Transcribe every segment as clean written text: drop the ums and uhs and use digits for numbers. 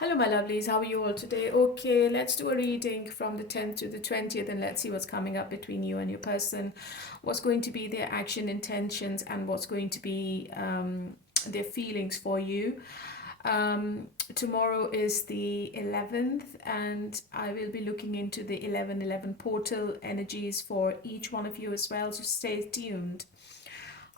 Hello, my lovelies. How are you all today? Okay, let's do a reading from the 10th to the 20th and let's see what's coming up between you and your person. What's going to be their action intentions and what's going to be their feelings for you. Tomorrow is the 11th, and I will be looking into the 11/11 portal energies for each one of you as well, so stay tuned.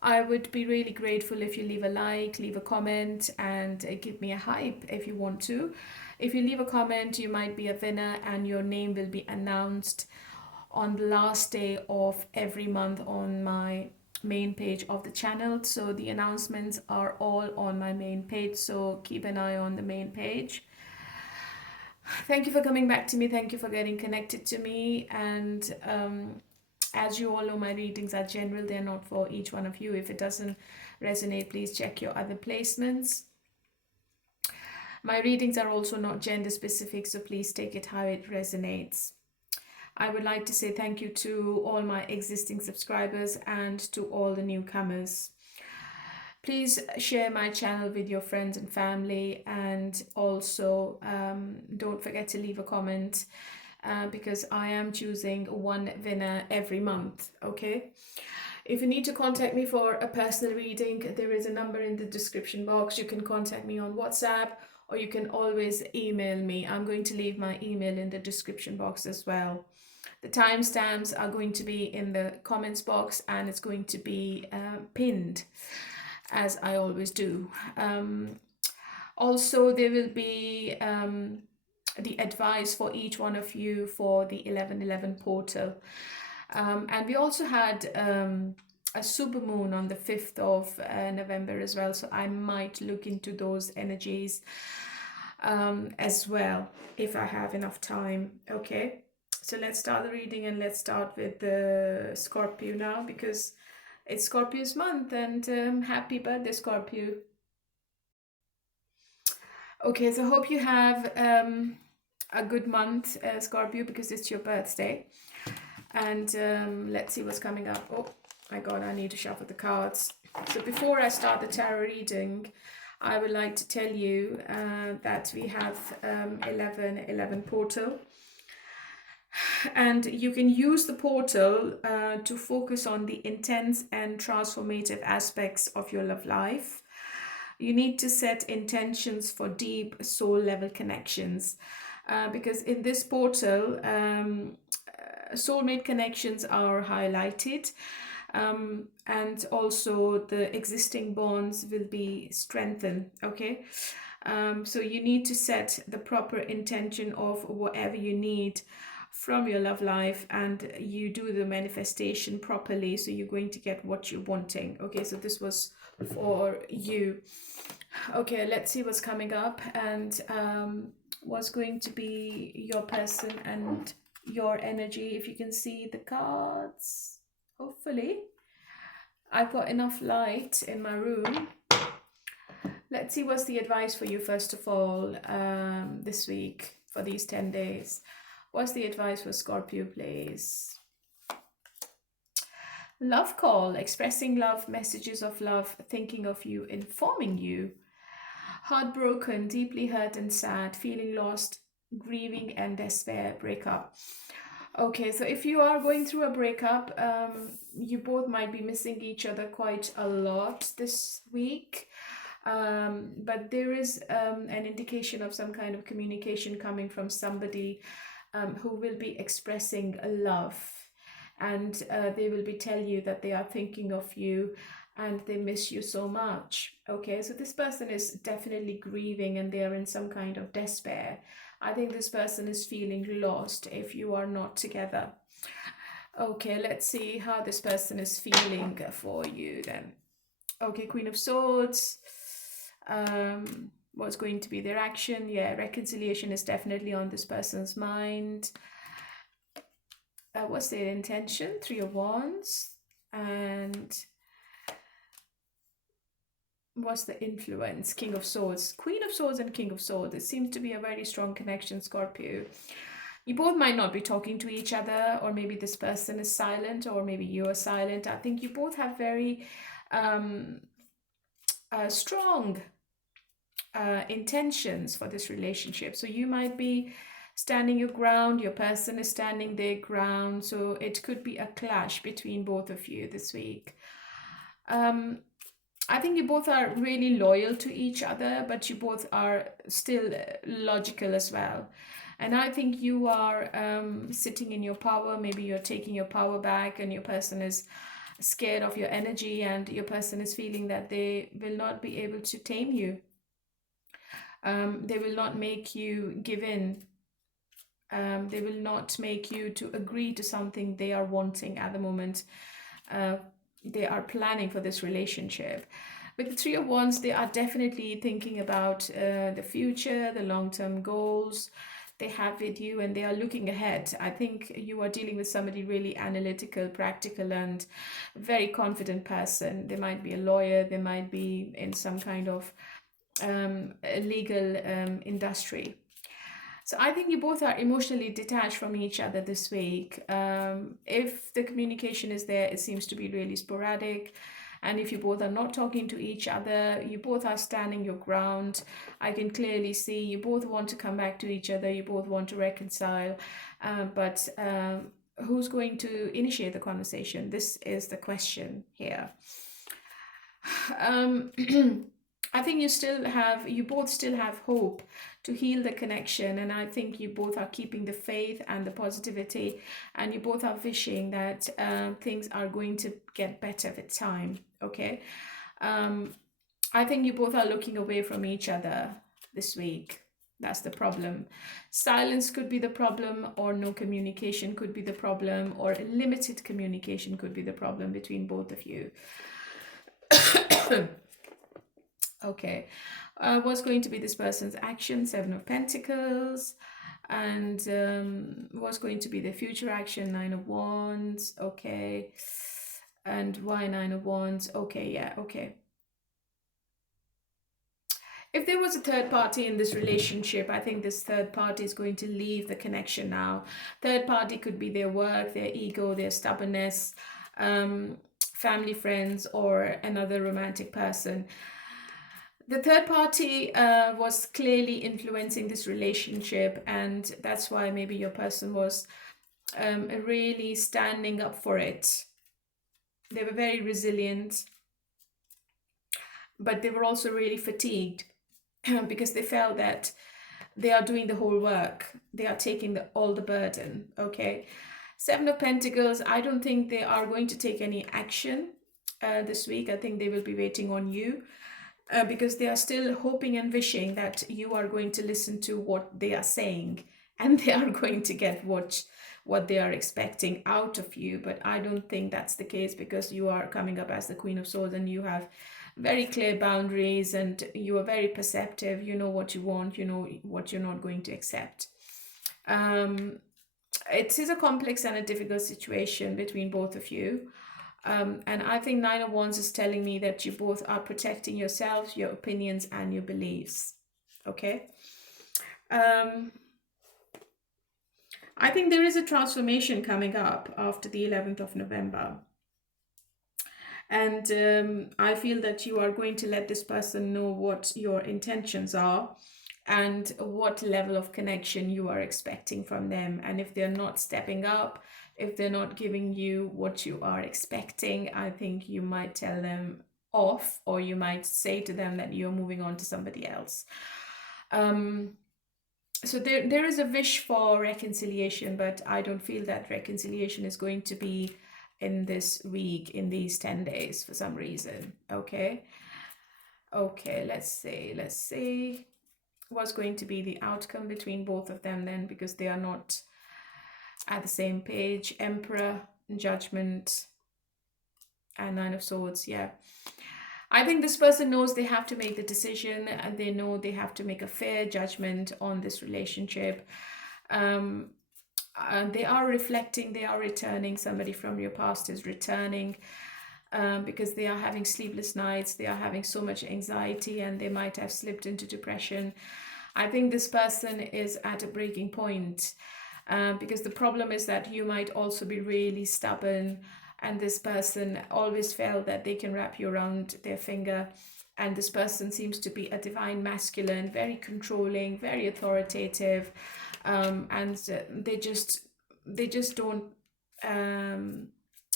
I would be really grateful if you leave a like, leave a comment, and give me a hype if you want to. If you leave a comment, you might be a winner, and your name will be announced on the last day of every month on my main page of the channel. So the announcements are all on my main page, so keep an eye on the main page. Thank you for coming back to me. Thank you for getting connected to me. And as you all know, my readings are general, they're not for each one of you. If it doesn't resonate, please check your other placements. My readings are also not gender specific, so please take it how it resonates. I would like to say thank you to all my existing subscribers and to all the newcomers. Please share my channel with your friends and family, and also don't forget to leave a comment because I am choosing one winner every month, okay? If you need to contact me for a personal reading, there is a number in the description box. You can contact me on WhatsApp, or you can always email me. I'm going to leave my email in the description box as well. The timestamps are going to be in the comments box, and it's going to be pinned, as I always do. Also, there will be the advice for each one of you for the 11/11 portal. And we also had a super moon on the 5th of November as well, so I might look into those energies as well if I have enough time. Okay, so let's start the reading, and let's start with the Scorpio now, because it's Scorpio's month, and happy birthday, Scorpio. Okay, so I hope you have a good month, Scorpio, because it's your birthday. And let's see what's coming up. Oh my god, I need to shuffle the cards. So before I start the tarot reading, I would like to tell you that we have 11/11 portal. And you can use the portal to focus on the intense and transformative aspects of your love life. You need to set intentions for deep soul level connections, because in this portal, soulmate connections are highlighted, and also the existing bonds will be strengthened. Okay, so you need to set the proper intention of whatever you need from your love life, and you do the manifestation properly, so you're going to get what you're wanting. Okay, so this was for you. Okay, let's see what's coming up, and what's going to be your person and your energy. If you can see the cards, hopefully I've got enough light in my room. Let's see what's the advice for you first of all this week for these 10 days. What's the advice for Scorpio, please? Love call, expressing love, messages of love, thinking of you, informing you. Heartbroken, deeply hurt and sad, feeling lost, grieving and despair, breakup. Okay, so if you are going through a breakup, you both might be missing each other quite a lot this week. But there is an indication of some kind of communication coming from somebody who will be expressing love, and they will be telling you that they are thinking of you and they miss you so much. Okay, so this person is definitely grieving and they are in some kind of despair. I think this person is feeling lost if you are not together. Okay, let's see how this person is feeling for you then. Okay, Queen of Swords. What's going to be their action? Yeah, reconciliation is definitely on this person's mind. What's their intention? Three of Wands. And what's the influence? King of Swords. Queen of Swords and King of Swords. It seems to be a very strong connection, Scorpio. You both might not be talking to each other, or maybe this person is silent, or maybe you are silent. I think you both have very strong intentions for this relationship. So you might be standing your ground, your person is standing their ground. So it could be a clash between both of you this week. I think you both are really loyal to each other, but you both are still logical as well. And I think you are sitting in your power. Maybe you're taking your power back, and your person is scared of your energy, and your person is feeling that they will not be able to tame you. They will not make you give in. They will not make you to agree to something they are wanting at the moment. They are planning for this relationship. With the Three of Wands, they are definitely thinking about the future, the long-term goals they have with you, and they are looking ahead. I think you are dealing with somebody really analytical, practical, and very confident person. They might be a lawyer, they might be in some kind of legal industry. So I think you both are emotionally detached from each other this week. If the communication is there, it seems to be really sporadic. And if you both are not talking to each other, you both are standing your ground. I can clearly see you both want to come back to each other. You both want to reconcile. But who's going to initiate the conversation? This is the question here. I think you both still have hope to heal the connection, and I think you both are keeping the faith and the positivity, and you both are wishing that things are going to get better with time. Okay, I think you both are looking away from each other this week. That's the problem. Silence could be the problem, or no communication could be the problem, or limited communication could be the problem between both of you. Okay, what's going to be this person's action? Seven of Pentacles. And what's going to be the future action? Nine of Wands. Okay. And why Nine of Wands? Okay, yeah, okay. If there was a third party in this relationship, I think this third party is going to leave the connection now. Third party could be their work, their ego, their stubbornness, family, friends, or another romantic person. The third party was clearly influencing this relationship, and that's why maybe your person was really standing up for it. They were very resilient, but they were also really fatigued because they felt that they are doing the whole work. They are taking all the burden, okay? Seven of Pentacles, I don't think they are going to take any action this week. I think they will be waiting on you. Because they are still hoping and wishing that you are going to listen to what they are saying, and they are going to get what they are expecting out of you. But I don't think that's the case, because you are coming up as the Queen of Swords, and you have very clear boundaries, and you are very perceptive. You know what you want, you know what you're not going to accept. It is a complex and a difficult situation between both of you. And I think Nine of Wands is telling me that you both are protecting yourselves, your opinions, and your beliefs. Okay. I think there is a transformation coming up after the 11th of November. And I feel that you are going to let this person know what your intentions are and what level of connection you are expecting from them. And if they're not stepping up, if they're not giving you what you are expecting, I think you might tell them off, or you might say to them that you're moving on to somebody else. So there is a wish for reconciliation, but I don't feel that reconciliation is going to be in this week, in these 10 days for some reason. Okay. Okay, let's see. What's going to be the outcome between both of them then, because they are not at the same page. Emperor, Judgment, and Nine of Swords. Yeah, I think this person knows they have to make the decision, and they know they have to make a fair judgment on this relationship. They are reflecting, they are returning. Somebody from your past is returning, because they are having sleepless nights, they are having so much anxiety, and they might have slipped into depression. I think this person is at a breaking point, because the problem is that you might also be really stubborn, and this person always felt that they can wrap you around their finger, And this person seems to be a divine masculine, very controlling, very authoritative, and they just don't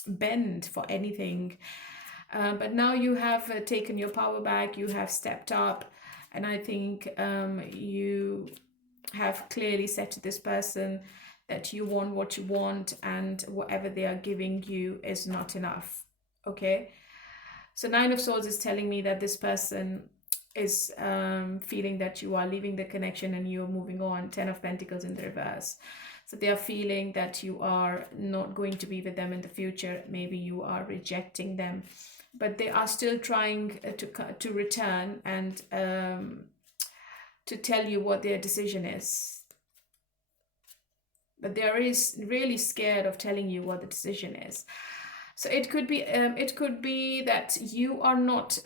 bend for anything. But now you have taken your power back, you have stepped up, and I think you have clearly said to this person that you want what you want, and whatever they are giving you is not enough. Okay, so Nine of Swords is telling me that this person is feeling that you are leaving the connection and you're moving on. 10 of Pentacles in the reverse. So they are feeling that you are not going to be with them in the future. Maybe you are rejecting them, but they are still trying to return and to tell you what their decision is. But they are really scared of telling you what the decision is. So it could be that you are not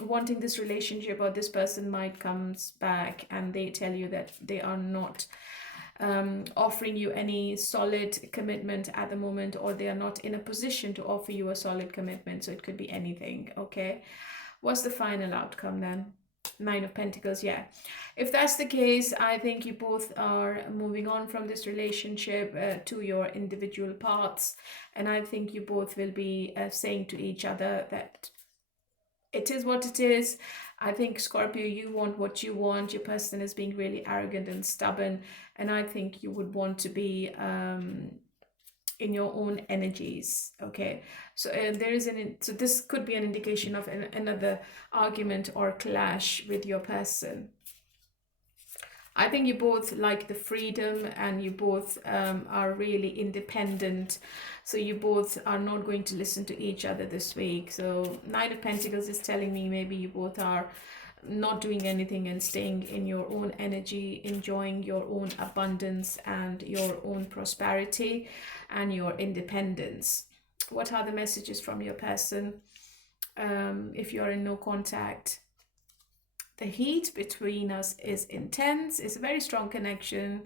wanting this relationship, or this person might comes back and they tell you that they are not offering you any solid commitment at the moment, or they are not in a position to offer you a solid commitment. So it could be anything. Okay, what's the final outcome then? Nine of Pentacles. Yeah, if that's the case, I think you both are moving on from this relationship to your individual paths, and I think you both will be saying to each other that it is what it is. I think, Scorpio, you want what you want. Your person is being really arrogant and stubborn, and I think you would want to be in your own energies. Okay, so so this could be an indication of another argument or clash with your person. I think you both like the freedom, and you both are really independent. So you both are not going to listen to each other this week. So Nine of Pentacles is telling me maybe you both are not doing anything and staying in your own energy, enjoying your own abundance and your own prosperity and your independence. What are the messages from your person if you are in no contact? The heat between us is intense. It's a very strong connection.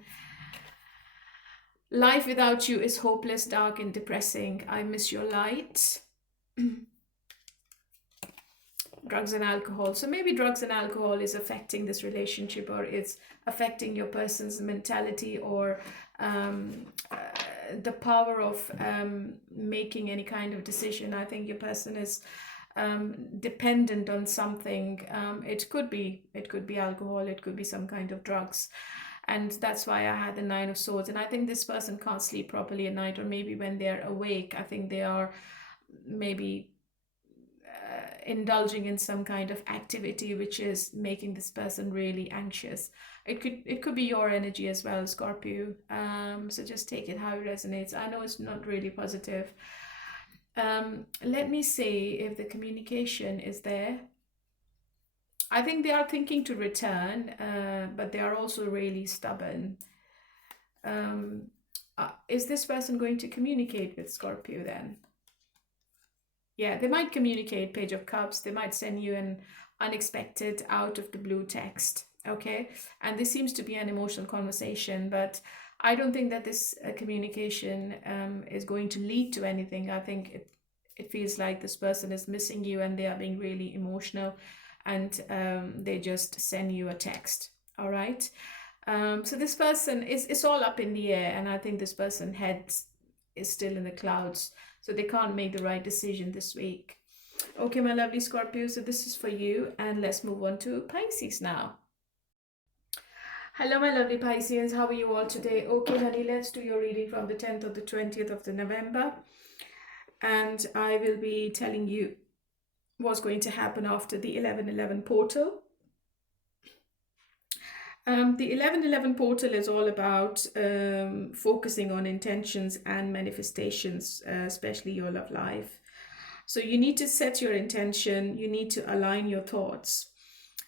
Life without you is hopeless, dark, and depressing. I miss your light. Drugs and alcohol. So maybe drugs and alcohol is affecting this relationship, or it's affecting your person's mentality, or the power of making any kind of decision. I think your person is dependent on something. It could be alcohol, it could be some kind of drugs, and that's why I had the Nine of Swords. And I think this person can't sleep properly at night, or maybe when they're awake, I think they are maybe indulging in some kind of activity which is making this person really anxious. It could be your energy as well, Scorpio. So just take it how it resonates. I know it's not really positive. Let me see if the communication is there. I think they are thinking to return, but they are also really stubborn. Is this person going to communicate with Scorpio then? Yeah, they might communicate. Page of Cups. They might send you an unexpected, out of the blue text. Okay, and this seems to be an emotional conversation, but I don't think that this communication is going to lead to anything. I think it feels like this person is missing you, and they are being really emotional, and they just send you a text. All right. So this person it's all up in the air, and I think this person's head is still in the clouds, so they can't make the right decision this week. Okay, my lovely Scorpio, so this is for you, and let's move on to Pisces now. Hello, my lovely Pisces. How are you all today? Okay, honey, let's do your reading from the 10th or the 20th of the November. And I will be telling you what's going to happen after the 11/11 portal. The 11/11 portal is all about focusing on intentions and manifestations, especially your love life. So you need to set your intention. You need to align your thoughts.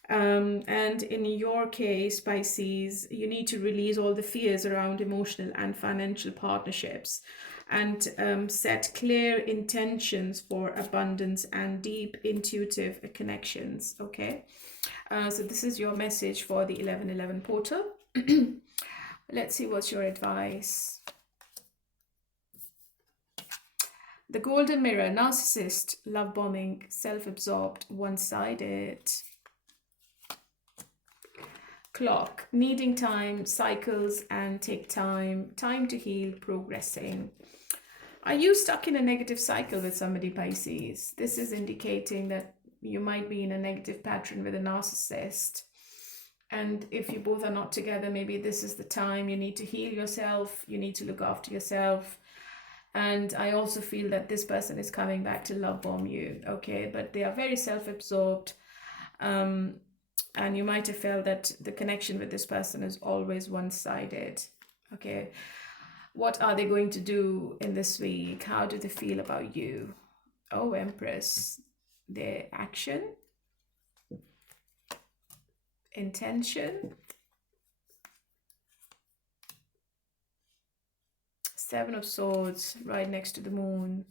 And in your case, Pisces, you need to release all the fears around emotional and financial partnerships, and set clear intentions for abundance and deep intuitive connections. Okay, so this is your message for the 11/11 portal. Let's see what's your advice. The golden mirror, narcissist, love bombing, self-absorbed, one-sided. Clock, needing time, cycles and take time, time to heal, progressing. Are you stuck in a negative cycle with somebody, Pisces? This is indicating that you might be in a negative pattern with a narcissist. And if you both are not together, maybe this is the time you need to heal yourself. You need to look after yourself. And I also feel that this person is coming back to love bomb you, okay? But they are very self-absorbed. And you might have felt that the connection with this person is always one-sided, okay? What are they going to do in this week? How do they feel about you? Oh, Empress, their action, intention, Seven of Swords right next to the moon,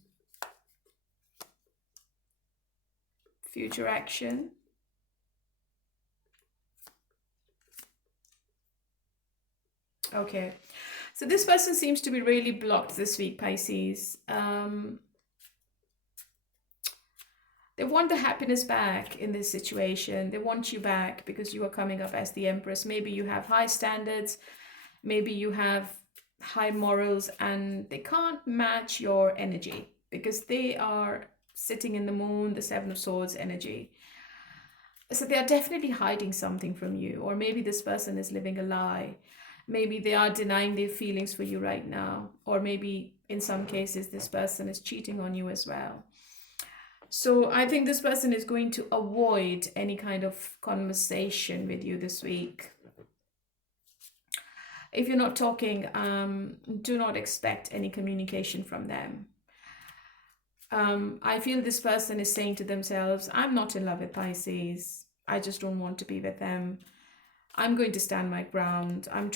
future action, okay. So this person seems to be really blocked this week, Pisces. They want the happiness back in this situation. They want you back because you are coming up as the Empress. Maybe you have high standards. Maybe you have high morals and they can't match your energy because they are sitting in the moon, the Seven of Swords energy. So they are definitely hiding something from you, or maybe this person is living a lie. Maybe they are denying their feelings for you right now, or maybe in some cases this person is cheating on you as well. So I think this person is going to avoid any kind of conversation with you this week. If you're not talking, do not expect any communication from them. I feel this person is saying to themselves, I'm not in love with Pisces. I just don't want to be with them. I'm going to stand my ground. I'm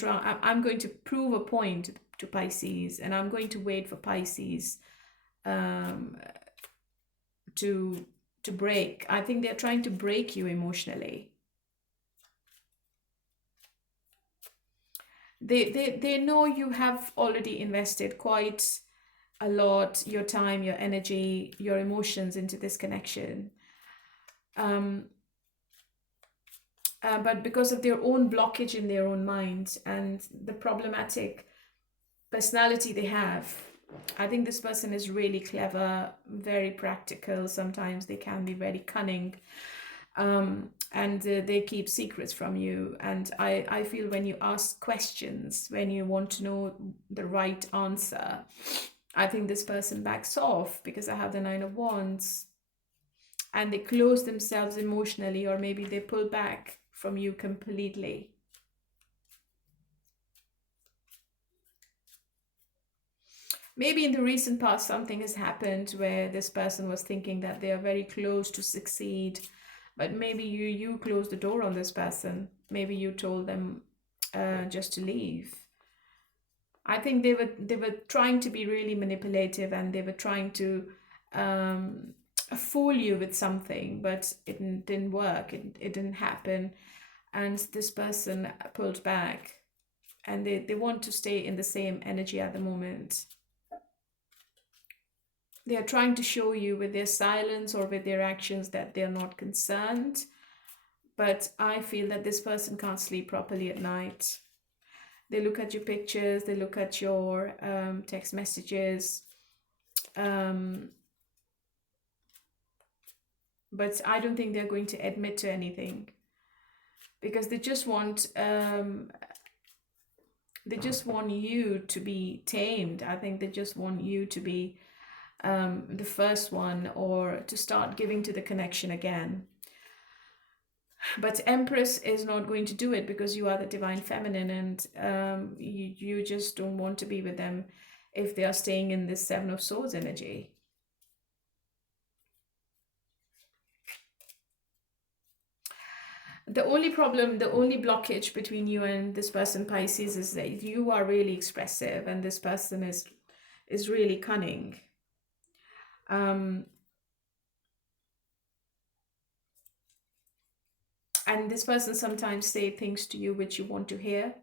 going to prove a point to Pisces, and I'm going to wait for Pisces to break. I think they're trying to break you emotionally. They know you have already invested quite a lot, your time, your energy, your emotions into this connection. But because of their own blockage in their own mind and the problematic personality they have, I think this person is really clever, very practical. Sometimes they can be very cunning. And they keep secrets from you. And I feel when you ask questions, when you want to know the right answer, I think this person backs off because I have the Nine of Wands. And they close themselves emotionally, or maybe they pull back from you completely. Maybe in the recent past, something has happened where this person was thinking that they are very close to succeed, but maybe you closed the door on this person. Maybe you told them just to leave. I think they were trying to be really manipulative, and they were trying to fool you with something, but it didn't work. It didn't happen. And this person pulled back, and they want to stay in the same energy at the moment. They are trying to show you with their silence or with their actions that they're not concerned. But I feel that this person can't sleep properly at night. They look at your pictures, they look at your text messages. But I don't think they're going to admit to anything, because they just want you to be tamed. I think they just want you to be the first one, or to start giving to the connection again. But Empress is not going to do it because you are the divine feminine, and you just don't want to be with them if they are staying in this Seven of Swords energy. The only problem, the only blockage between you and this person, Pisces, is that you are really expressive and this person is really cunning. And this person sometimes say things to you which you want to hear,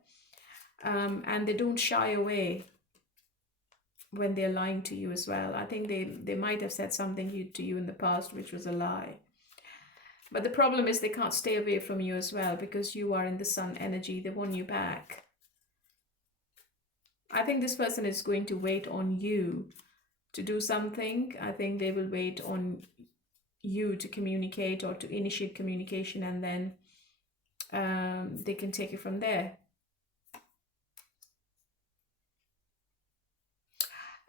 and they don't shy away. when they're lying to you as well. I think they might have said something to you in the past which was a lie. But the problem is they can't stay away from you as well because you are in the sun energy. They want you back. I think this person is going to wait on you to do something. I think they will wait on you to communicate or to initiate communication, and then they can take it from there.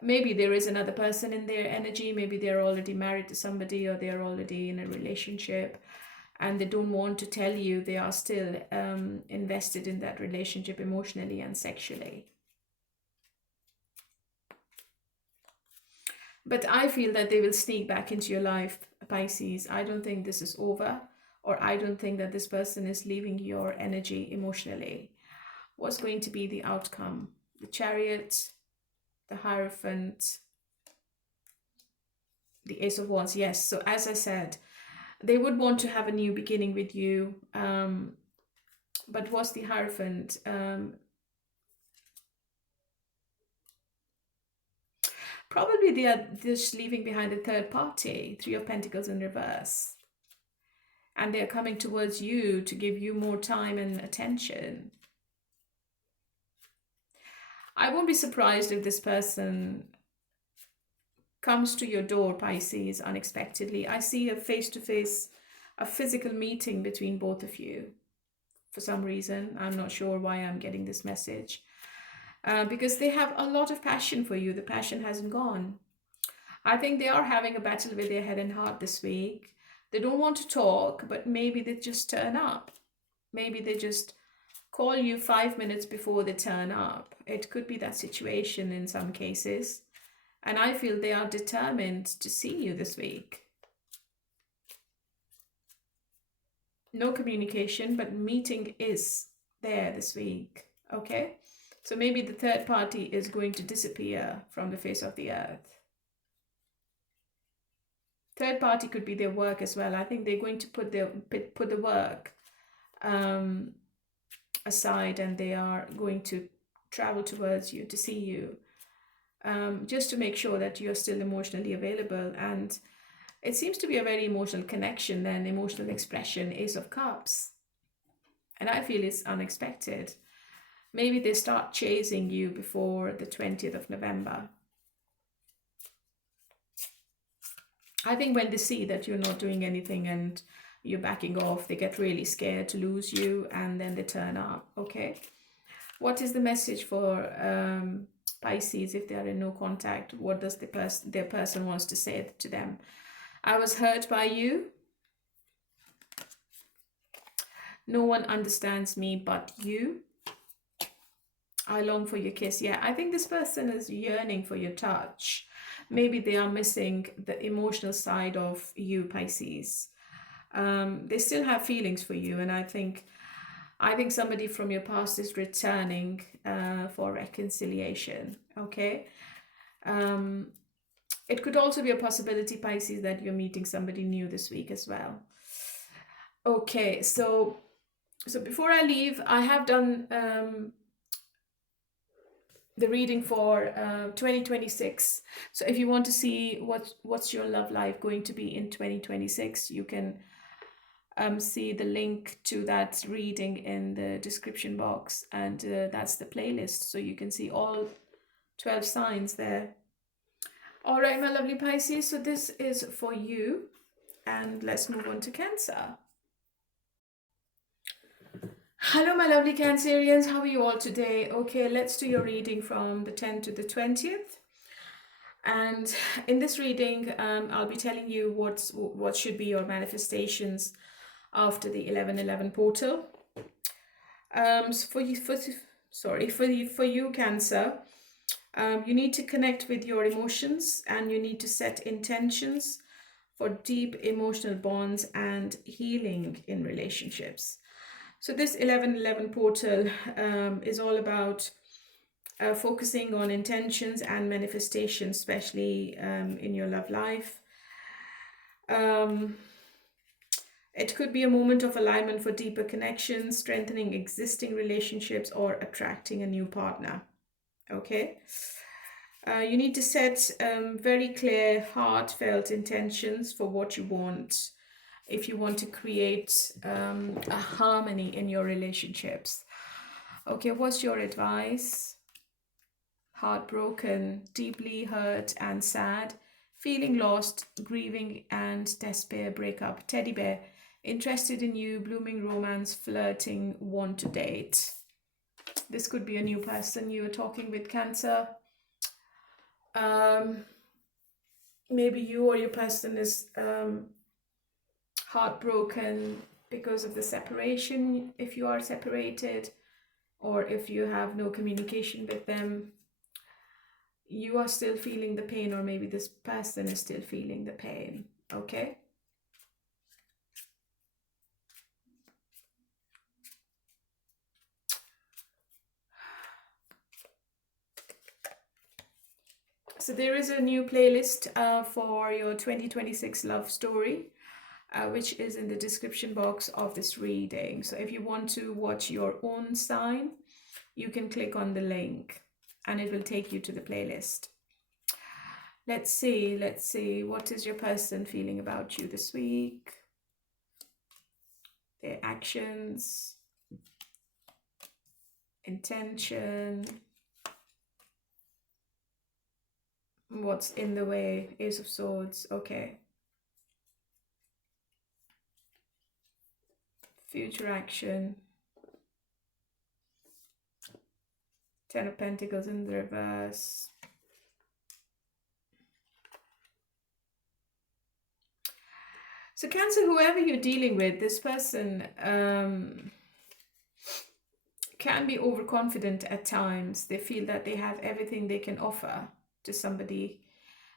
Maybe there is another person in their energy. Maybe they're already married to somebody, or they're already in a relationship, and they don't want to tell you they are still invested in that relationship emotionally and sexually. But I feel that they will sneak back into your life, Pisces. I don't think this is over, or I don't think that this person is leaving your energy emotionally. What's going to be the outcome? The Chariot, the Hierophant, the Ace of Wands. Yes, so as I said, they would want to have a new beginning with you. But what's the Hierophant? Probably they are just leaving behind a third party, Three of Pentacles in reverse. And they're coming towards you to give you more time and attention. I won't be surprised if this person comes to your door, Pisces, unexpectedly. I see a face-to-face, a physical meeting between both of you. For some reason, I'm not sure why I'm getting this message. Because they have a lot of passion for you. The passion hasn't gone. I think they are having a battle with their head and heart this week. They don't want to talk, but maybe they just turn up. Maybe they just call you 5 minutes before they turn up. It could be that situation in some cases. And I feel they are determined to see you this week. No communication, but meeting is there this week. Okay? So maybe the third party is going to disappear from the face of the earth. Third party could be their work as well. I think they're going to put the work aside, and they are going to travel towards you to see you, just to make sure that you're still emotionally available. And it seems to be a very emotional connection and emotional expression, Ace of Cups. And I feel it's unexpected. Maybe they start chasing you before the 20th of November. I think when they see that you're not doing anything and you're backing off, they get really scared to lose you, and then they turn up. Okay. What is the message for Pisces if they are in no contact? What does their person wants to say to them? I was hurt by you. No one understands me but you. I long for your kiss. Yeah, I think this person is yearning for your touch. Maybe they are missing the emotional side of you, Pisces. They still have feelings for you, and I think somebody from your past is returning for reconciliation. Okay. It could also be a possibility, Pisces, that you're meeting somebody new this week as well. Okay, so before I leave, I have done the reading for 2026. So if you want to see what's your love life going to be in 2026, you can see the link to that reading in the description box, and that's the playlist, so you can see all 12 signs there. All right, my lovely Pisces, so this is for you, and let's move on to Cancer. Hello, my lovely Cancerians. How are you all today? Okay, let's do your reading from the 10th to the 20th. And in this reading, I'll be telling you what should be your manifestations after the 11/11 portal. So for you, Cancer, you need to connect with your emotions, and you need to set intentions for deep emotional bonds and healing in relationships. So this 11/11 portal is all about focusing on intentions and manifestations, especially in your love life. It could be a moment of alignment for deeper connections, strengthening existing relationships, or attracting a new partner. Okay. You need to set very clear, heartfelt intentions for what you want if you want to create a harmony in your relationships. Okay, what's your advice? Heartbroken, deeply hurt and sad, feeling lost, grieving and despair, breakup, teddy bear, interested in you, blooming romance, flirting, want to date. This could be a new person you are talking with, Cancer. Maybe you or your person is heartbroken because of the separation, if you are separated, or if you have no communication with them. You are still feeling the pain, or maybe this person is still feeling the pain. Okay. So there is a new playlist for your 2026 love story, which is in the description box of this reading. So if you want to watch your own sign, you can click on the link and it will take you to the playlist. Let's see, what is your person feeling about you this week? Their actions, intention, what's in the way, Ace of Swords, okay. Future action, Ten of Pentacles in the reverse. So Cancer, whoever you're dealing with, this person can be overconfident at times. They feel that they have everything they can offer to somebody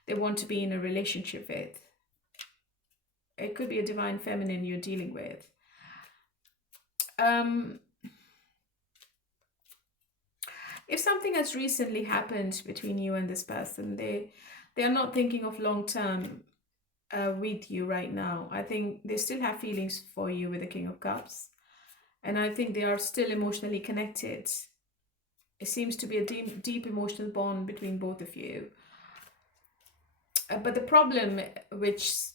they want to be in a relationship with. It could be a divine feminine you're dealing with. If something has recently happened between you and this person, they are not thinking of long term with you right now. I think they still have feelings for you with the King of Cups, and I think they are still emotionally connected. It seems to be a deep emotional bond between both of you. But the problem which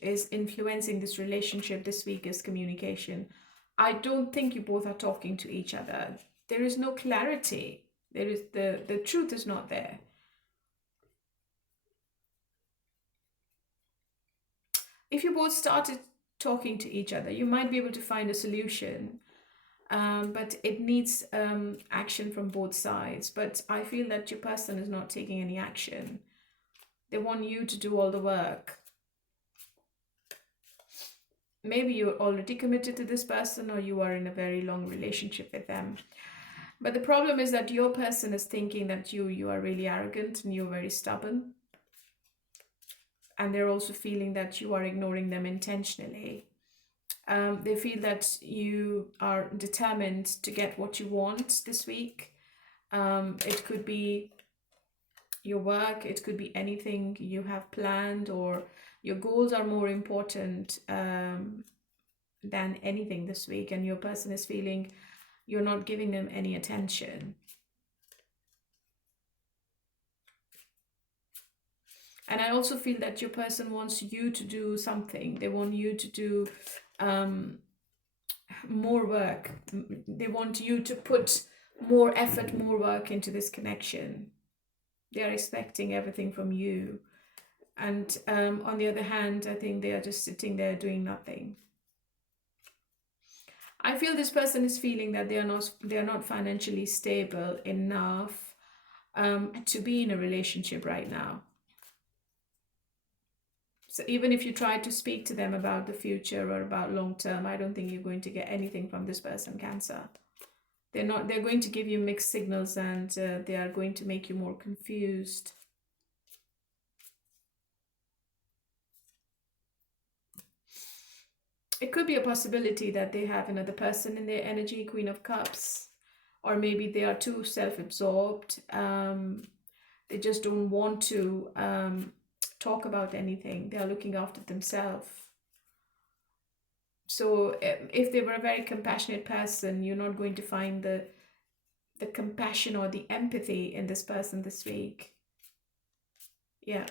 is influencing this relationship this week is communication. I don't think you both are talking to each other. There is no clarity. There is the truth is not there. If you both started talking to each other, you might be able to find a solution. But it needs action from both sides. But I feel that your person is not taking any action. They want you to do all the work. Maybe you're already committed to this person, or you are in a very long relationship with them. But the problem is that your person is thinking that you are really arrogant and you're very stubborn. And they're also feeling that you are ignoring them intentionally. They feel that you are determined to get what you want this week. It could be your work, it could be anything you have planned, or your goals are more important than anything this week, and your person is feeling you're not giving them any attention. And I also feel that your person wants you to do something. They want you to do more work. They want you to put more effort, more work into this connection. They are expecting everything from you. And on the other hand, I think they are just sitting there doing nothing. I feel this person is feeling that they are not financially stable enough to be in a relationship right now. So even if you try to speak to them about the future or about long term, I don't think you're going to get anything from this person, Cancer. They're going to give you mixed signals, and they are going to make you more confused. It could be a possibility that they have another person in their energy, Queen of Cups, or maybe they are too self-absorbed. They just don't want to talk about anything. They are looking after themselves. So if they were a very compassionate person, you're not going to find the compassion or the empathy in this person this week. Yeah.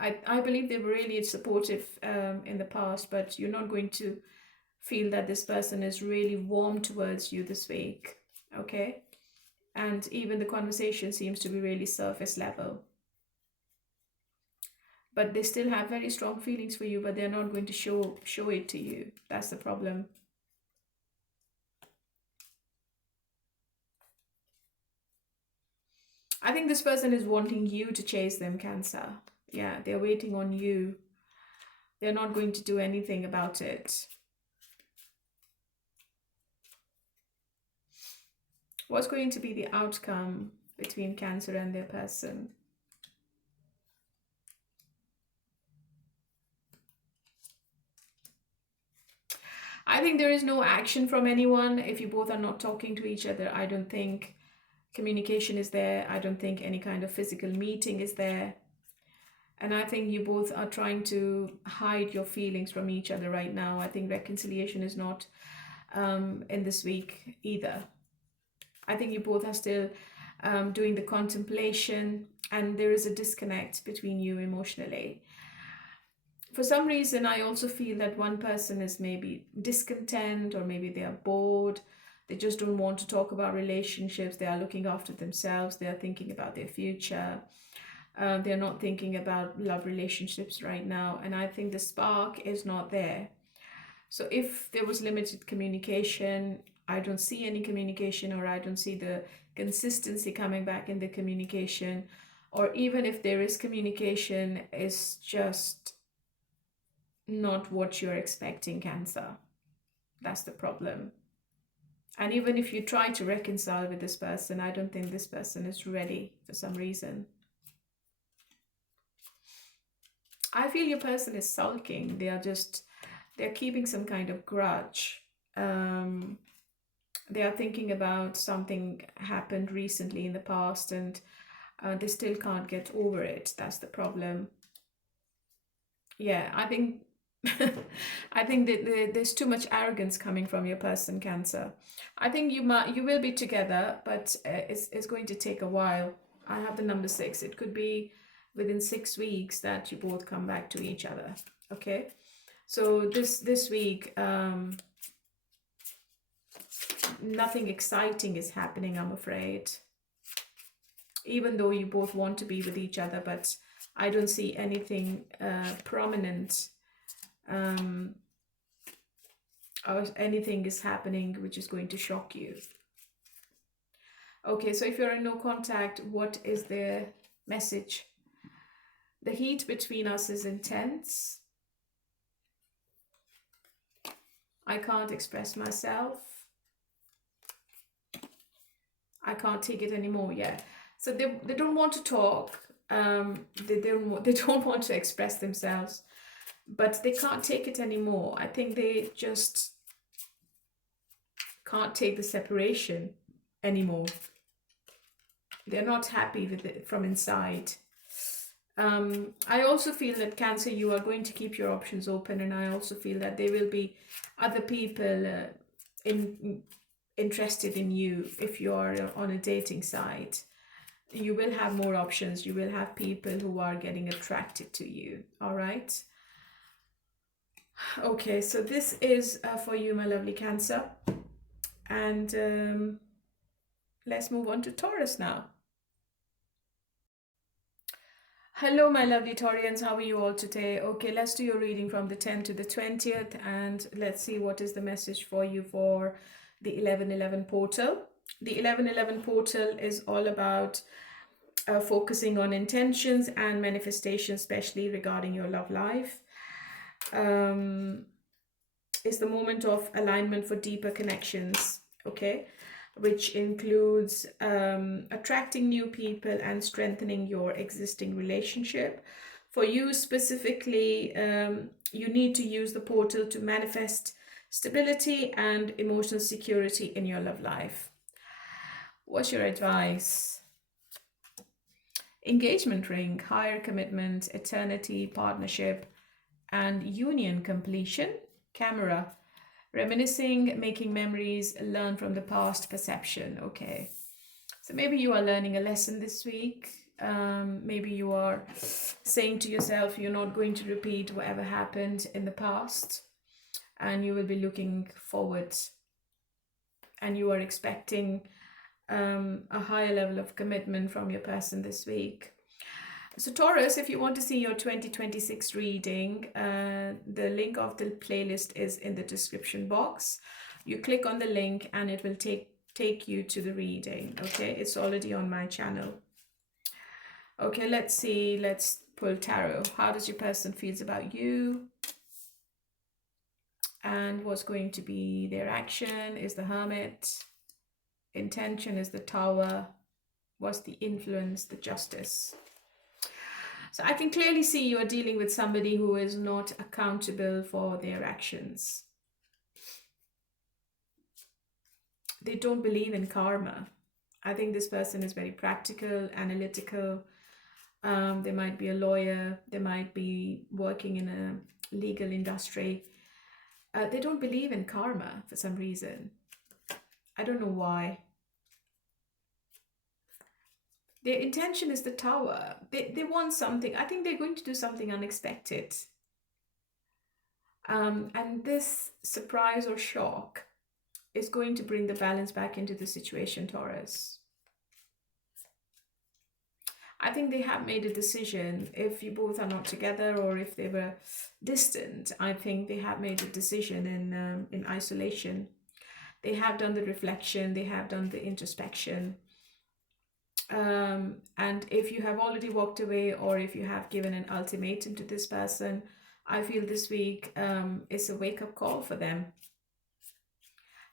I believe they were really supportive in the past, but you're not going to feel that this person is really warm towards you this week. Okay. And even the conversation seems to be really surface level. But they still have very strong feelings for you, but they're not going to show it to you. That's the problem. I think this person is wanting you to chase them, Cancer. Yeah, they're waiting on you. They're not going to do anything about it. What's going to be the outcome between Cancer and their person? I think there is no action from anyone. If you both are not talking to each other, I don't think communication is there. I don't think any kind of physical meeting is there. And I think you both are trying to hide your feelings from each other right now. I think reconciliation is not in this week either. I think you both are still doing the contemplation, and there is a disconnect between you emotionally. For some reason, I also feel that one person is maybe discontent, or maybe they are bored. They just don't want to talk about relationships. They are looking after themselves. They are thinking about their future. They're not thinking about love relationships right now. And I think the spark is not there. So if there was limited communication, I don't see any communication, or I don't see the consistency coming back in the communication. Or even if there is communication, it's just not what you're expecting, Cancer. That's the problem. And even if you try to reconcile with this person, I don't think this person is ready for some reason. I feel your person is sulking. They're keeping some kind of grudge. They are thinking about something happened recently in the past, and they still can't get over it. That's the problem. Yeah, I think I think that there's too much arrogance coming from your person, Cancer. I think you will be together, but it's going to take a while. I have the number 6. It could be within 6 weeks that you both come back to each other. Okay, so this week nothing exciting is happening, I'm afraid. Even though you both want to be with each other, but I don't see anything prominent or anything is happening which is going to shock you. Okay, so if you're in no contact, what is the message? The heat between us is intense. I can't express myself. I can't take it anymore. Yeah. So they don't want to talk. They don't want to express themselves, but they can't take it anymore. I think they just can't take the separation anymore. They're not happy with it from inside. I also feel that, Cancer, you are going to keep your options open, and I also feel that there will be other people interested in you. If you are on a dating site, you will have more options. You will have people who are getting attracted to you. All right. Okay, so this is for you, my lovely Cancer. And let's move on to Taurus now. Hello, my lovely Taurians. How are you all today? Okay, let's do your reading from the 10th to the 20th, and let's see what is the message for you for the 11/11 portal. The 11/11 portal is all about focusing on intentions and manifestation, especially regarding your love life. It's the moment of alignment for deeper connections, okay, which includes attracting new people and strengthening your existing relationship. For you specifically, you need to use the portal to manifest stability and emotional security in your love life. What's your advice? Engagement ring, higher commitment, eternity, partnership, and union completion. Camera, reminiscing, making memories, learn from the past, perception. Okay, so maybe you are learning a lesson this week. Maybe you are saying to yourself you're not going to repeat whatever happened in the past, and you will be looking forward, and you are expecting a higher level of commitment from your person this week. So Taurus, if you want to see your 2026 reading, the link of the playlist is in the description box. You click on the link and it will take you to the reading. Okay, it's already on my channel. Okay, let's see. Let's pull tarot. How does your person feels about you? And what's going to be their action is the Hermit. Intention is the Tower. What's the influence? The Justice. So I can clearly see you are dealing with somebody who is not accountable for their actions. They don't believe in karma. I think this person is very practical, analytical. They might be a lawyer. They might be working in a legal industry. They don't believe in karma for some reason. I don't know why. Their intention is the Tower. They want something. I think they're going to do something unexpected. And this surprise or shock is going to bring the balance back into the situation, Taurus. I think they have made a decision. If you both are not together or if they were distant, I think they have made a decision in isolation. They have done the reflection. They have done the introspection. And if you have already walked away or if you have given an ultimatum to this person, I feel this week is a wake-up call for them.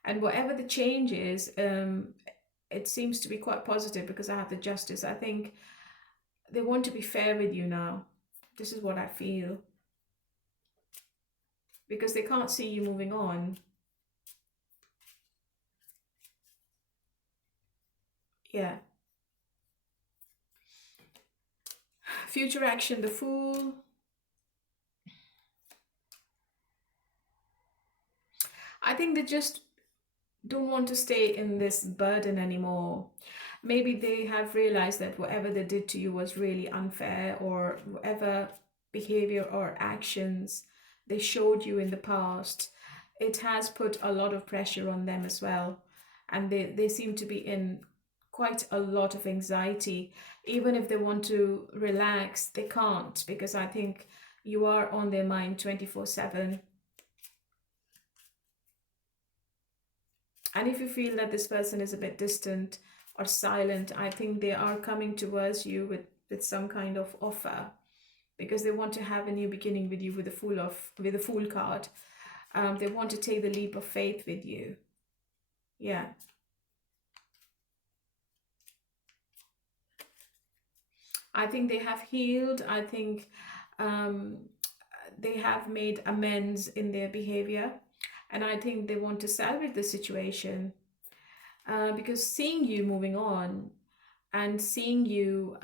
And whatever the change is, it seems to be quite positive because I have the Justice. I think they want to be fair with you now. This is what I feel. Because they can't see you moving on. Yeah. Future action, the Fool. I think they just don't want to stay in this burden anymore. Maybe they have realized that whatever they did to you was really unfair, or whatever behavior or actions they showed you in the past, it has put a lot of pressure on them as well. And they seem to be in quite a lot of anxiety. Even if they want to relax, they can't, because I think you are on their mind 24/7. And if you feel that this person is a bit distant or silent, I think they are coming towards you with some kind of offer, because they want to have a new beginning with you with the Fool card. They want to take the leap of faith with you. Yeah. I think they have healed. I think they have made amends in their behavior. And I think they want to salvage the situation, because seeing you moving on and seeing you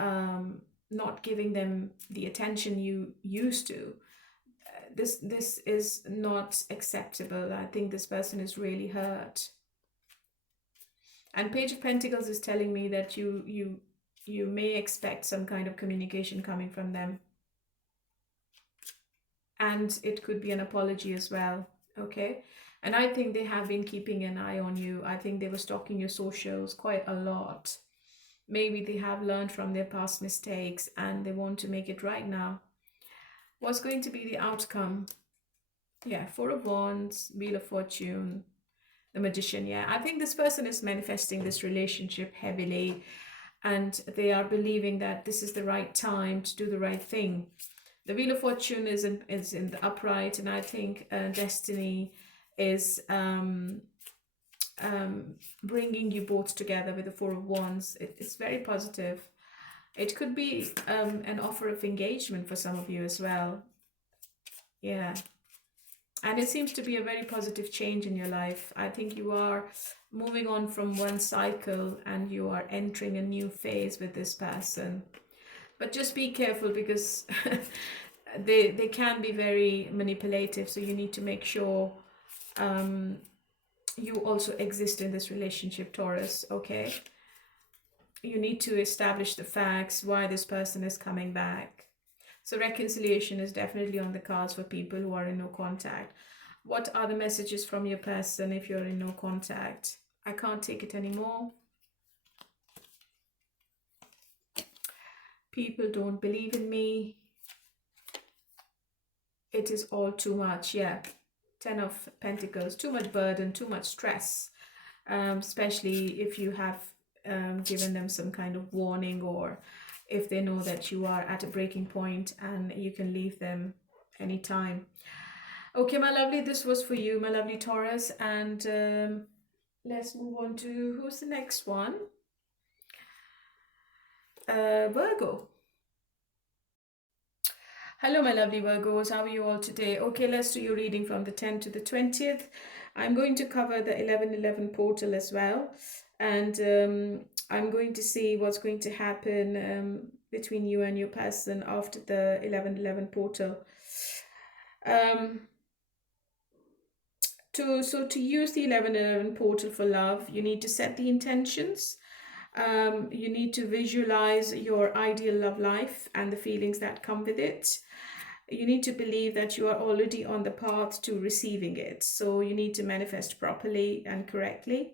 not giving them the attention you used to, this is not acceptable. I think this person is really hurt. And Page of Pentacles is telling me that you may expect some kind of communication coming from them. And it could be an apology as well. Okay. And I think they have been keeping an eye on you. I think they were stalking your socials quite a lot. Maybe they have learned from their past mistakes and they want to make it right now. What's going to be the outcome? Yeah, Four of Wands, Wheel of Fortune, the Magician. Yeah, I think this person is manifesting this relationship heavily, and they are believing that this is the right time to do the right thing. The Wheel of Fortune is in the upright, and I think destiny is bringing you both together with the Four of Wands. It's very positive. It could be an offer of engagement for some of you as well. Yeah. And it seems to be a very positive change in your life. I think you are moving on from one cycle and you are entering a new phase with this person. But just be careful, because they can be very manipulative. So you need to make sure you also exist in this relationship, Taurus. Okay. you need to establish the facts, why this person is coming back. So reconciliation is definitely on the cards for people who are in no contact. What are the messages from your person if you're in no contact? I can't take it anymore. People don't believe in me. It is all too much. Yeah. 10 of Pentacles. Too much burden, too much stress. Especially if you have given them some kind of warning, or if they know that you are at a breaking point and you can leave them anytime. Okay, my lovely, this was for you, my lovely Taurus. And let's move on to who's the next one? Virgo. Hello, my lovely Virgos. How are you all today? Okay, let's do your reading from the 10th to the 20th. I'm going to cover the 11/11 portal as well. And I'm going to see what's going to happen between you and your person after the 11/11 portal. To use the 11/11 portal for love, you need to set the intentions. You need to visualize your ideal love life and the feelings that come with it. You need to believe that you are already on the path to receiving it. So you need to manifest properly and correctly.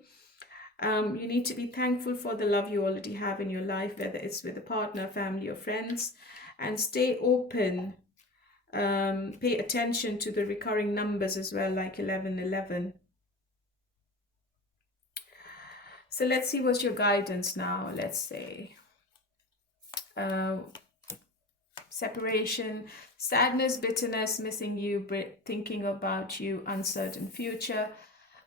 You need to be thankful for the love you already have in your life, whether it's with a partner, family, or friends, and stay open. Pay attention to the recurring numbers as well, like 11/11. So let's see what's your guidance now. Let's say separation, sadness, bitterness, missing you, thinking about you, uncertain future,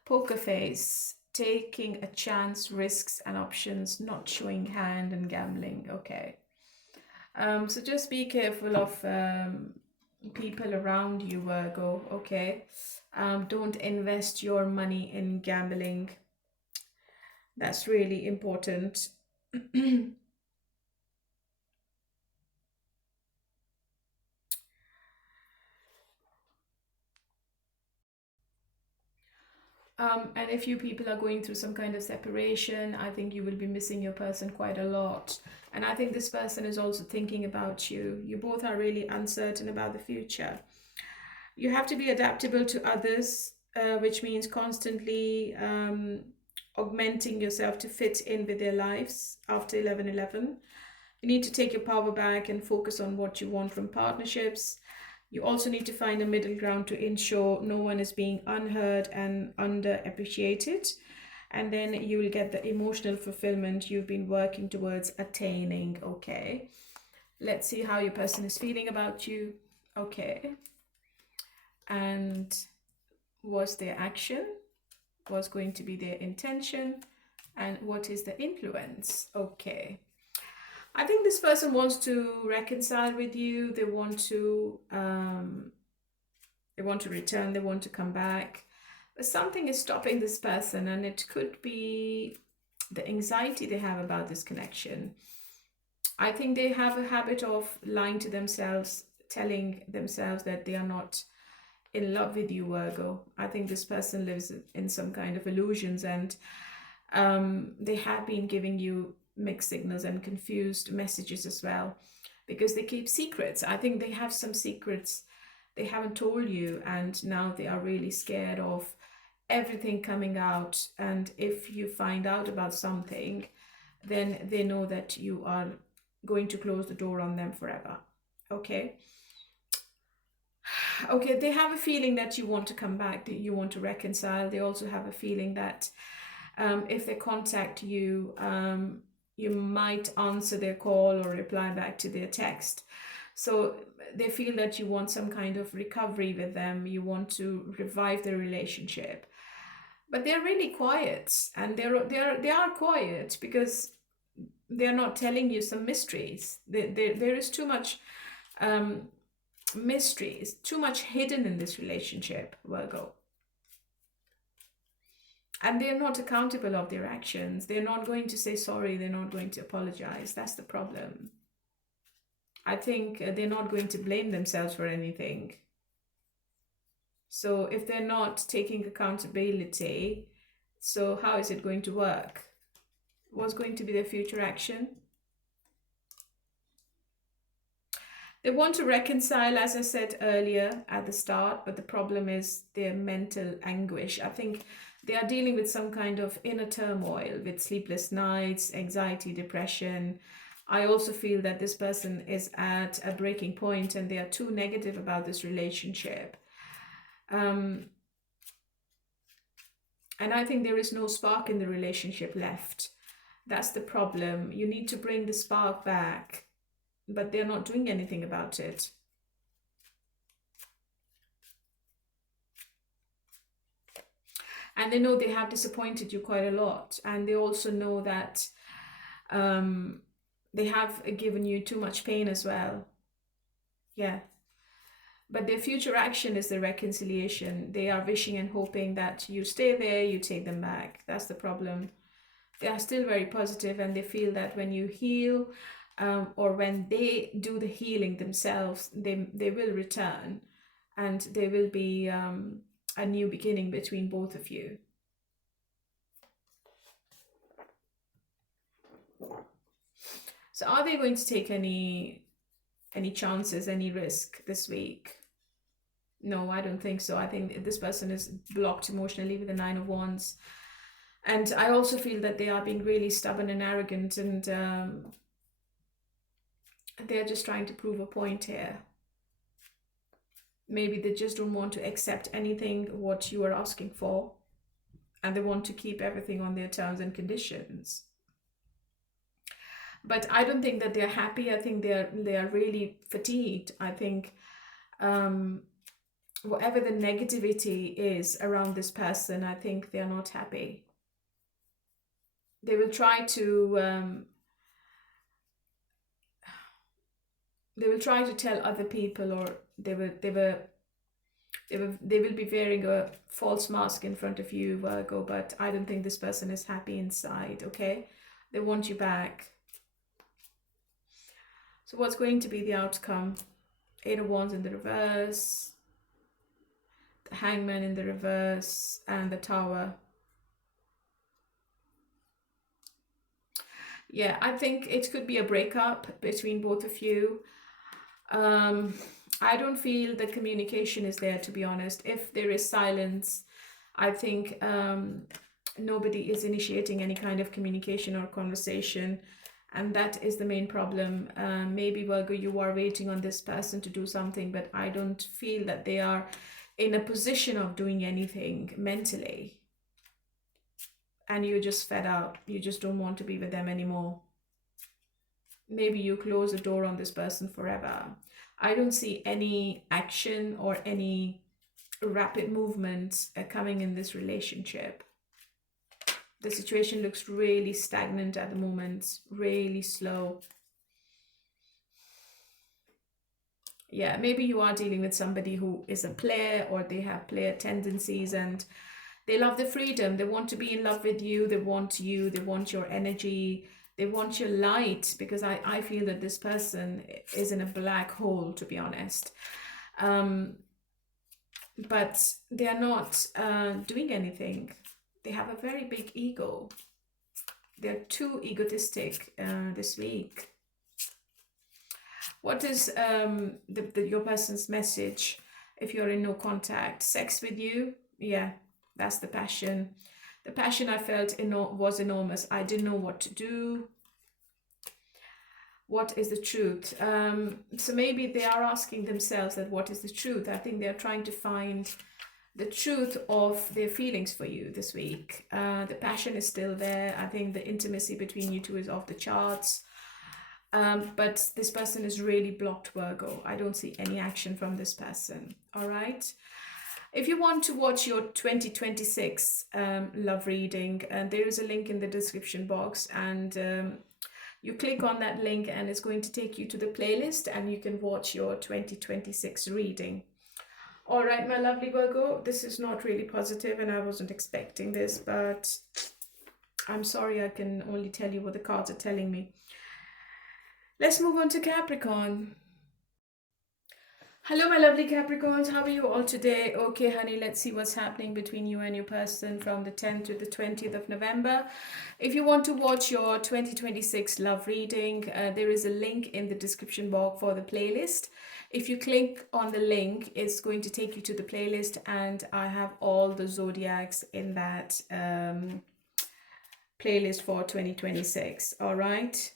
poker face, taking a chance, risks and options, not showing hand, and gambling. Okay. So just be careful of people around you, Virgo. Okay. Don't invest your money in gambling. That's really important. And if you people are going through some kind of separation, I think you will be missing your person quite a lot. And I think this person is also thinking about you. You both are really uncertain about the future. You have to be adaptable to others, which means constantly augmenting yourself to fit in with their lives after 11/11. You need to take your power back and focus on what you want from partnerships. You also need to find a middle ground to ensure no one is being unheard and underappreciated. And then you will get the emotional fulfillment you've been working towards attaining. Okay. Let's see how your person is feeling about you. Okay. And what's their action? What's going to be their intention? And what is the influence? Okay. I think this person wants to reconcile with you. They want to return. They want to come back. But something is stopping this person, and it could be the anxiety they have about this connection. I think they have a habit of lying to themselves, telling themselves that they are not in love with you, Virgo. I think this person lives in some kind of illusions, and they have been giving you mixed signals and confused messages as well, because they keep secrets. I think they have some secrets they haven't told you, and now they are really scared of everything coming out. And if you find out about something, then they know that you are going to close the door on them forever. Okay. Okay, they have a feeling that you want to come back, that you want to reconcile. They also have a feeling that if they contact you, you might answer their call or reply back to their text. So they feel that you want some kind of recovery with them. You want to revive the relationship. But they're really quiet, and they are quiet because they're not telling you some mysteries. There is too much mysteries, too much hidden in this relationship, Virgo. And they're not accountable of their actions. They're not going to say sorry. They're not going to apologize. That's the problem. I think they're not going to blame themselves for anything. So if they're not taking accountability, so how is it going to work? What's going to be their future action? They want to reconcile, as I said earlier at the start, but the problem is their mental anguish. I think they are dealing with some kind of inner turmoil with sleepless nights, anxiety, depression. I also feel that this person is at a breaking point and they are too negative about this relationship. And I think there is no spark in the relationship left. That's the problem. You need to bring the spark back, but they're not doing anything about it. And they know they have disappointed you quite a lot. And they also know that they have given you too much pain as well. Yeah. But their future action is the reconciliation. They are wishing and hoping that you stay there, you take them back. That's the problem. They are still very positive and they feel that when you heal, or when they do the healing themselves, they will return and there will be a new beginning between both of you. So are they going to take any chances, any risk this week? No, I don't think so. I think this person is blocked emotionally with the Nine of Wands. And I also feel that they are being really stubborn and arrogant, and they're just trying to prove a point here. Maybe they just don't want to accept anything what you are asking for, and they want to keep everything on their terms and conditions. But I don't think that they're happy. I think they are really fatigued. I think whatever the negativity is around this person, I think they're not happy. They will try to tell other people, or they will be wearing a false mask in front of you, Virgo, but I don't think this person is happy inside, okay? They want you back. So what's going to be the outcome? Eight of Wands in the reverse, the Hangman in the reverse, and the Tower. Yeah, I think it could be a breakup between both of you. I don't feel the communication is there, to be honest. If there is silence, I think nobody is initiating any kind of communication or conversation. And that is the main problem. Maybe, Virgo, you are waiting on this person to do something, but I don't feel that they are in a position of doing anything mentally. And you're just fed up. You just don't want to be with them anymore. Maybe you close the door on this person forever. I don't see any action or any rapid movement coming in this relationship. The situation looks really stagnant at the moment, really slow. Yeah, maybe you are dealing with somebody who is a player, or they have player tendencies, and they love the freedom. They want to be in love with you. They want you. They want your energy. They want your light, because I feel that this person is in a black hole, to be honest. But they are not doing anything. They have a very big ego. They're too egotistic this week. What is your person's message if you're in no contact? Sex with you? Yeah, that's the passion. The passion I felt was enormous. I didn't know what to do. What is the truth? So maybe they are asking themselves that what is the truth? I think they're trying to find the truth of their feelings for you this week. The passion is still there. I think the intimacy between you two is off the charts. But this person is really blocked, Virgo. I don't see any action from this person. All right. If you want to watch your 2026 love reading, there is a link in the description box, and you click on that link and it's going to take you to the playlist and you can watch your 2026 reading. All right, my lovely Virgo, this is not really positive and I wasn't expecting this, but I'm sorry, I can only tell you what the cards are telling me. Let's move on to Capricorn. Hello, my lovely Capricorns. How are you all today? Okay, honey, let's see what's happening between you and your person from the 10th to the 20th of November. If you want to watch your 2026 love reading, there is a link in the description box for the playlist. If you click on the link, it's going to take you to the playlist, and I have all the zodiacs in that playlist for 2026. All right.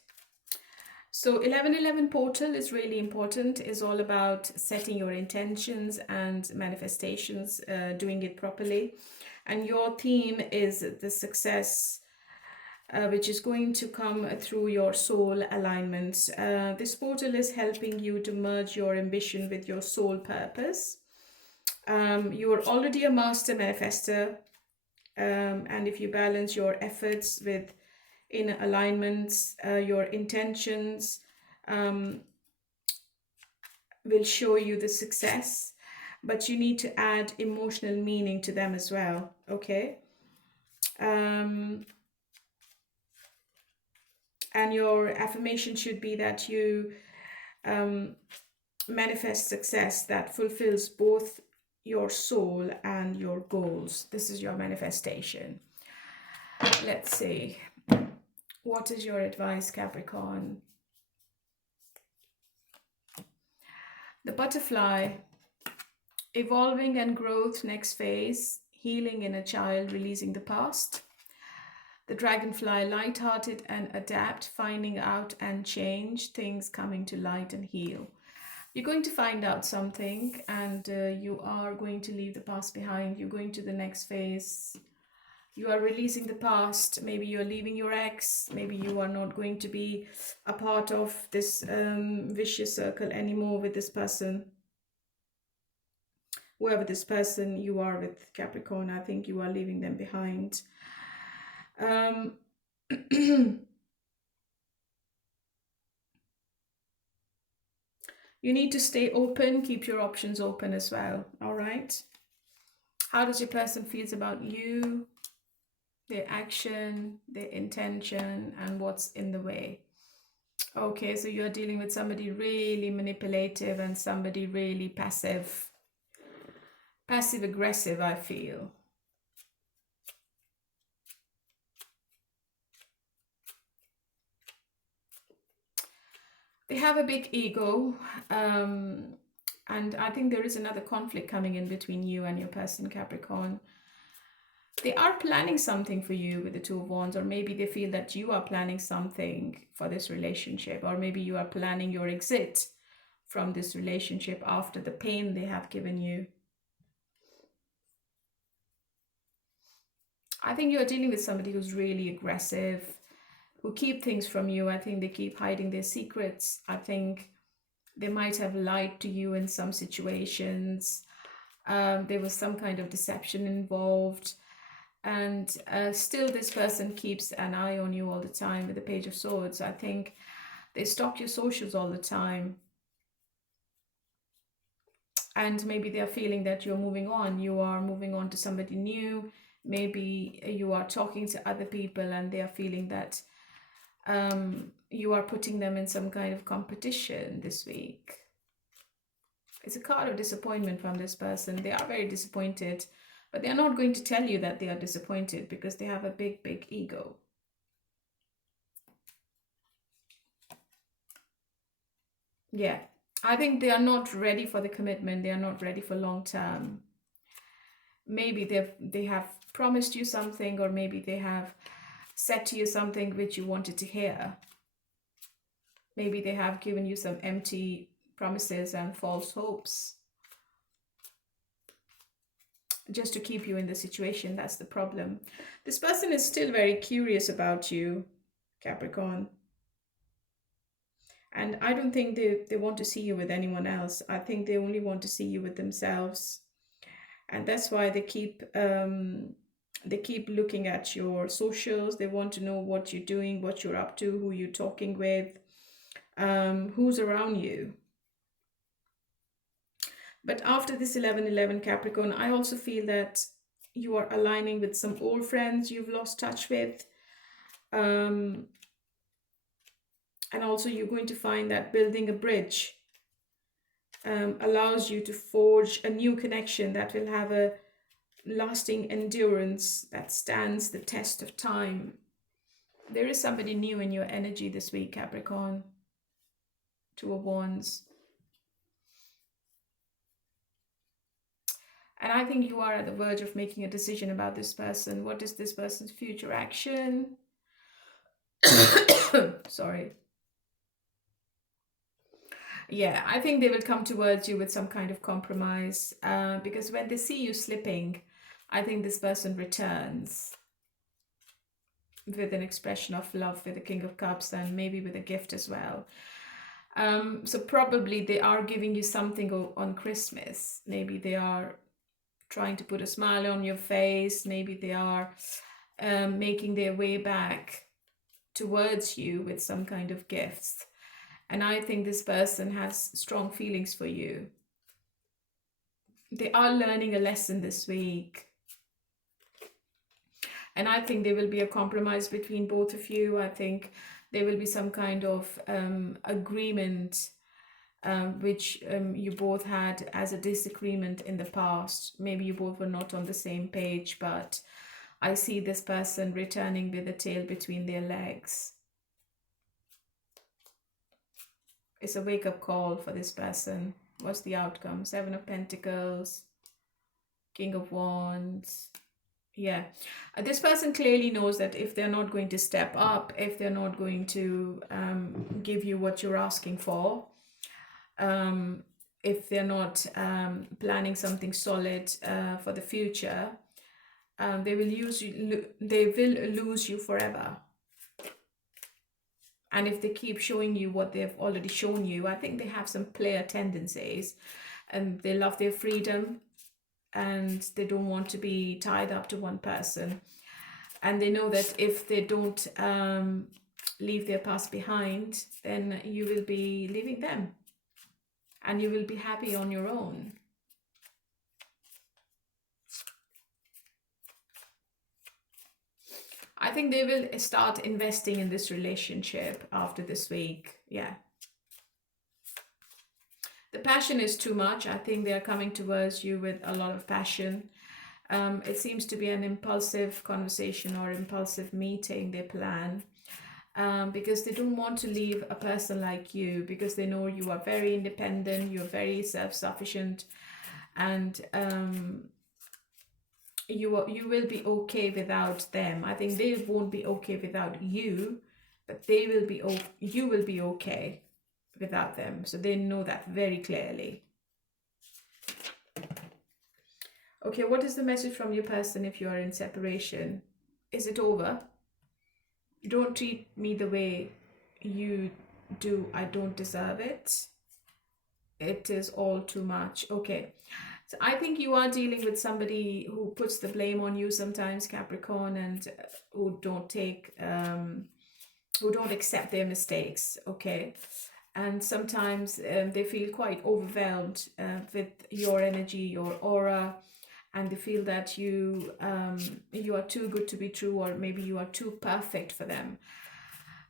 So 1111 portal is really important. It's all about setting your intentions and manifestations, doing it properly. And your theme is the success, which is going to come through your soul alignment. This portal is helping you to merge your ambition with your soul purpose. You are already a master manifester. And if you balance your efforts with inner alignments, your intentions will show you the success, but you need to add emotional meaning to them as well. Okay. And your affirmation should be that you manifest success that fulfills both your soul and your goals. This is your manifestation. Let's see. What is your advice, Capricorn? The butterfly, evolving and growth, next phase, healing in a child, releasing the past. The dragonfly, light-hearted and adapt, finding out and change, things coming to light and heal. You're going to find out something, and you are going to leave the past behind. You're going to the next phase. You are releasing the past. Maybe you're leaving your ex. Maybe you are not going to be a part of this vicious circle anymore with this person. Whoever this person you are with, Capricorn, I think you are leaving them behind. You need to stay open, keep your options open as well. All right. How does your person feels about you, their action, their intention, and what's in the way? Okay, so you're dealing with somebody really manipulative and somebody really passive aggressive, I feel. They have a big ego, and I think there is another conflict coming in between you and your person, Capricorn. They are planning something for you with the Two of Wands, or maybe they feel that you are planning something for this relationship, or maybe you are planning your exit from this relationship after the pain they have given you. I think you're dealing with somebody who's really aggressive, who keep things from you. I think they keep hiding their secrets. I think they might have lied to you in some situations. There was some kind of deception involved. And still this person keeps an eye on you all the time with the Page of Swords. I think they stalk your socials all the time. And maybe they're feeling that you're moving on. You are moving on to somebody new. Maybe you are talking to other people and they are feeling that you are putting them in some kind of competition this week. It's a card of disappointment from this person. They are very disappointed, but they are not going to tell you that they are disappointed because they have a big, big ego. Yeah, I think they are not ready for the commitment. They are not ready for long term. Maybe they have promised you something, or maybe they have said to you something which you wanted to hear. Maybe they have given you some empty promises and false hopes just to keep you in the situation. That's the problem. This person is still very curious about you, Capricorn. And I don't think they want to see you with anyone else. I think they only want to see you with themselves. And that's why they keep looking at your socials. They want to know what you're doing, what you're up to, who you're talking with, who's around you. But after this 11-11 Capricorn, I also feel that you are aligning with some old friends you've lost touch with. And also you're going to find that building a bridge allows you to forge a new connection that will have a lasting endurance that stands the test of time. There is somebody new in your energy this week, Capricorn. Two of Wands. And I think you are at the verge of making a decision about this person. What is this person's future action? Sorry. Yeah, I think they will come towards you with some kind of compromise, because when they see you slipping, I think this person returns with an expression of love, with the King of Cups, and maybe with a gift as well. So probably they are giving you something on Christmas. Maybe they are trying to put a smile on your face. Maybe they are making their way back towards you with some kind of gifts. And I think this person has strong feelings for you. They are learning a lesson this week. And I think there will be a compromise between both of you. I think there will be some kind of agreement which you both had as a disagreement in the past. Maybe you both were not on the same page, but I see this person returning with a tail between their legs. It's a wake-up call for this person. What's the outcome? 7 of Pentacles, King of Wands. Yeah, this person clearly knows that if they're not going to step up, if they're not going to give you what you're asking for, if they're not planning something solid for the future, they will lose you forever. And if they keep showing you what they've already shown you, I think they have some player tendencies, and they love their freedom, and they don't want to be tied up to one person. And they know that if they don't leave their past behind, then you will be leaving them, and you will be happy on your own. I think they will start investing in this relationship after this week. Yeah. The passion is too much. I think they are coming towards you with a lot of passion. It seems to be an impulsive conversation or impulsive meeting they plan, because they don't want to leave a person like you, because they know you are very independent, you're very self-sufficient, and you will be okay without them. I think they won't be okay without you, but you will be okay without them. So they know that very clearly. Okay, what is the message from your person if you are in separation? Is it over? Don't treat me the way you do. I don't deserve it. It is all too much. Okay. So I think you are dealing with somebody who puts the blame on you sometimes, Capricorn, and who don't accept their mistakes. Okay. And sometimes they feel quite overwhelmed with your energy, your aura, and they feel that you are too good to be true, or maybe you are too perfect for them.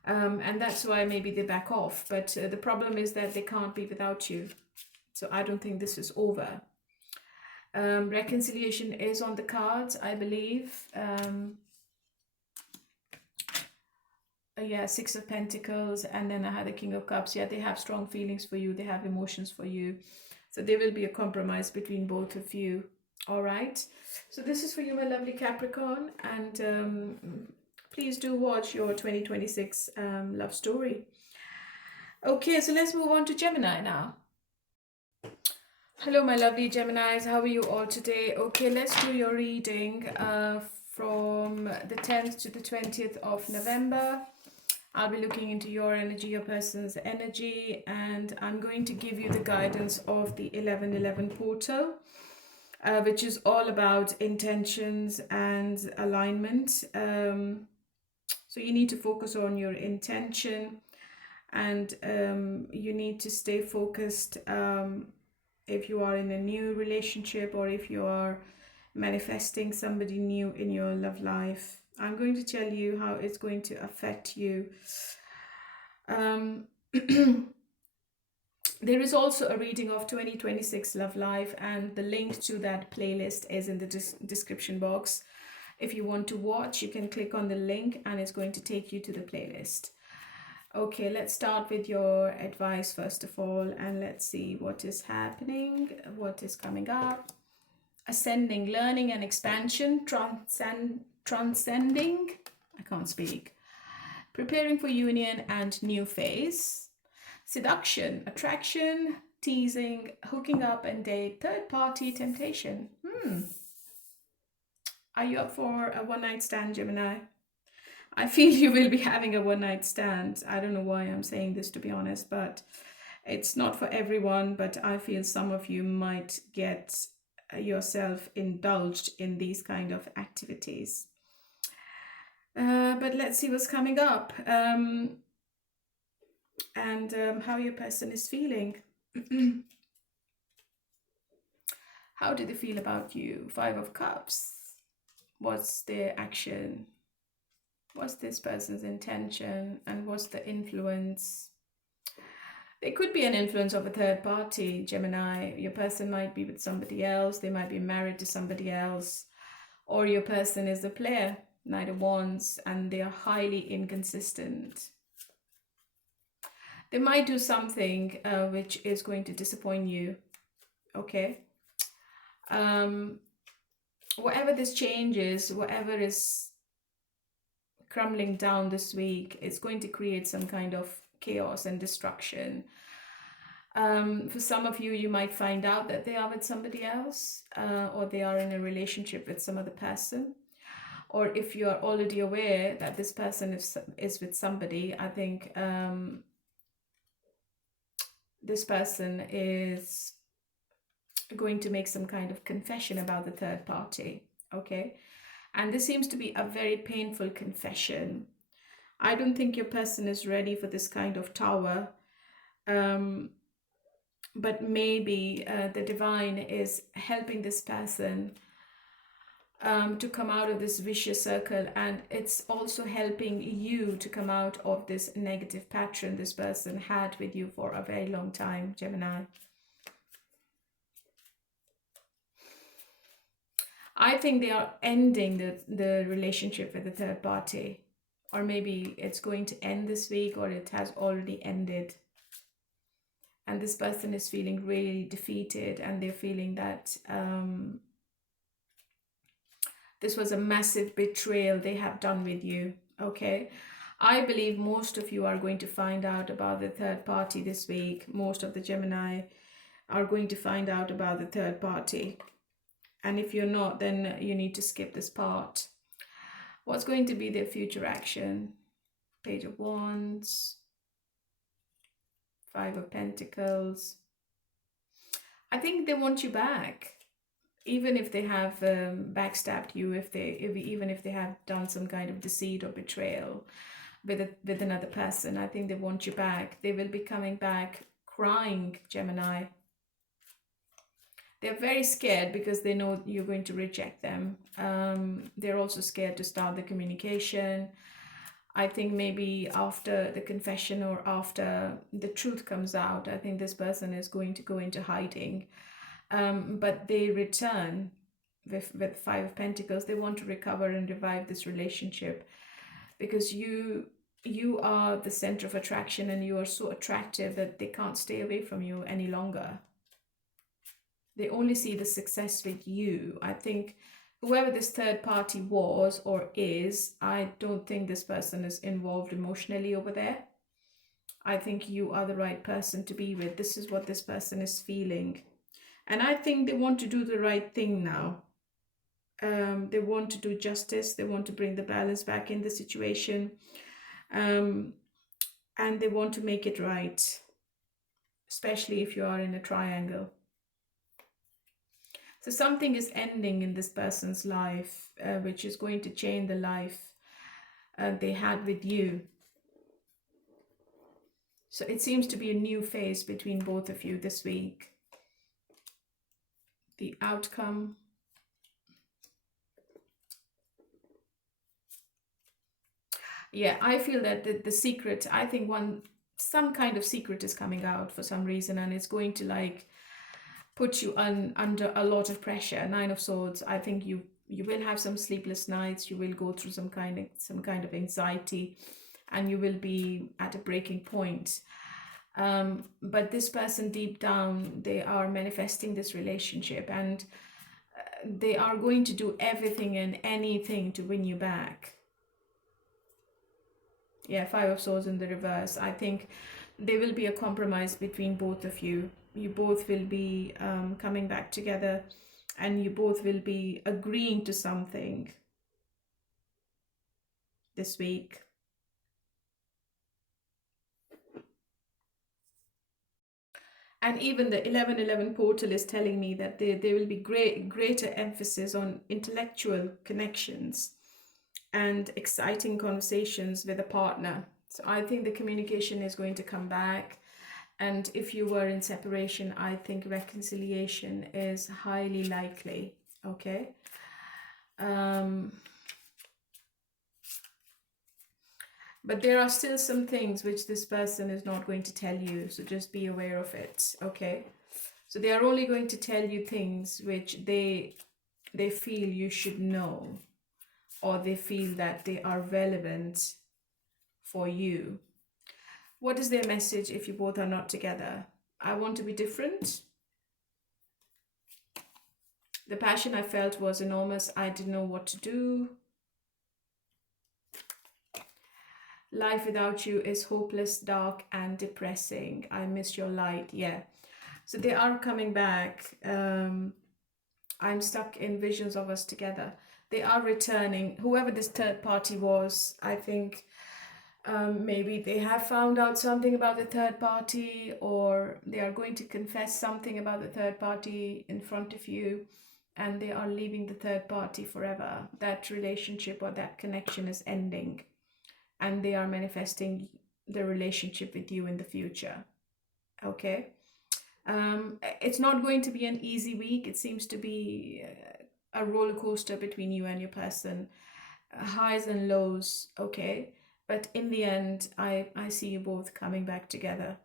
And that's why maybe they back off. But the problem is that they can't be without you. So I don't think this is over. Reconciliation is on the cards, I believe. Yeah, 6 of Pentacles, and then I had the King of Cups. Yeah, they have strong feelings for you. They have emotions for you. So there will be a compromise between both of you. All right. So this is for you, my lovely Capricorn. And please do watch your 2026 love story. Okay, so let's move on to Gemini now. Hello, my lovely Geminis. How are you all today? Okay, let's do your reading from the 10th to the 20th of November. I'll be looking into your energy, your person's energy, and I'm going to give you the guidance of the 1111 portal, which is all about intentions and alignment. So you need to focus on your intention, and you need to stay focused if you are in a new relationship, or if you are manifesting somebody new in your love life. I'm going to tell you how it's going to affect you. There is also a reading of 2026 Love Life, and the link to that playlist is in the description box. If you want to watch, you can click on the link and it's going to take you to the playlist. Okay, let's start with your advice first of all, and let's see what is happening, what is coming up. Ascending, learning and expansion, transcending, I can't speak. Preparing for union and new phase. Seduction, attraction, teasing, hooking up and date, third party temptation. Are you up for a one-night stand, Gemini? I feel you will be having a one-night stand. I don't know why I'm saying this, to be honest, but it's not for everyone. But I feel some of you might get yourself indulged in these kind of activities. But let's see what's coming up. And how your person is feeling. How do they feel about you? 5 of Cups. What's their action? What's this person's intention? And what's the influence? There could be an influence of a third party, Gemini. Your person might be with somebody else. They might be married to somebody else. Or your person is a player, Knight of Wands, and they are highly inconsistent. They might do something which is going to disappoint you. Okay. Whatever this change is, whatever is crumbling down this week, it's going to create some kind of chaos and destruction. For some of you, you might find out that they are with somebody else, or they are in a relationship with some other person. Or if you are already aware that this person is with somebody, I think this person is going to make some kind of confession about the third party. Okay. And this seems to be a very painful confession. I don't think your person is ready for this kind of tower. But maybe the divine is helping this person to come out of this vicious circle. And it's also helping you to come out of this negative pattern this person had with you for a very long time, Gemini. I think they are ending the relationship with the third party. Or maybe it's going to end this week, or it has already ended. And this person is feeling really defeated, and they're feeling that this was a massive betrayal they have done with you. Okay. I believe most of you are going to find out about the third party this week. Most of the Gemini are going to find out about the third party. And if you're not, then you need to skip this part. What's going to be their future action? Page of Wands. 5 of Pentacles. I think they want you back. Even if they have backstabbed you, even if they have done some kind of deceit or betrayal with another person, I think they want you back. They will be coming back crying, Gemini. They're very scared because they know you're going to reject them. They're also scared to start the communication. I think maybe after the confession or after the truth comes out, I think this person is going to go into hiding. But they return with 5 of Pentacles. They want to recover and revive this relationship because you are the center of attraction, and you are so attractive that they can't stay away from you any longer. They only see the success with you. I think whoever this third party was or is, I don't think this person is involved emotionally over there. I think you are the right person to be with. This is what this person is feeling. And I think they want to do the right thing now. They want to do justice. They want to bring the balance back in the situation. And they want to make it right, especially if you are in a triangle. So something is ending in this person's life, which is going to change the life they had with you. So it seems to be a new phase between both of you this week. The outcome. Yeah, I feel that the secret, I think some kind of secret is coming out for some reason, and it's going to like put you under a lot of pressure. Nine of Swords, I think you will have some sleepless nights, you will go through some kind of anxiety, and you will be at a breaking point. But this person deep down, they are manifesting this relationship, and they are going to do everything and anything to win you back. Yeah, Five of Swords in the reverse. I think there will be a compromise between both of you. You both will be coming back together, and you both will be agreeing to something this week. And even the 1111 portal is telling me that there will be greater emphasis on intellectual connections and exciting conversations with a partner. So I think the communication is going to come back. And if you were in separation, I think reconciliation is highly likely. Okay. But there are still some things which this person is not going to tell you. So just be aware of it. Okay. So they are only going to tell you things which they feel you should know, or they feel that they are relevant for you. What is their message if you both are not together? I want to be different. The passion I felt was enormous. I didn't know what to do. Life without you is hopeless, dark, and depressing. I miss your light. Yeah. So they are coming back. I'm stuck in visions of us together. They are returning. Whoever this third party was, I think maybe they have found out something about the third party, or they are going to confess something about the third party in front of you, and they are leaving the third party forever. That relationship or that connection is ending, and they are manifesting the relationship with you in the future. Okay. It's not going to be an easy week. It seems to be a roller coaster between you and your person, highs and lows. Okay. But in the end, I see you both coming back together.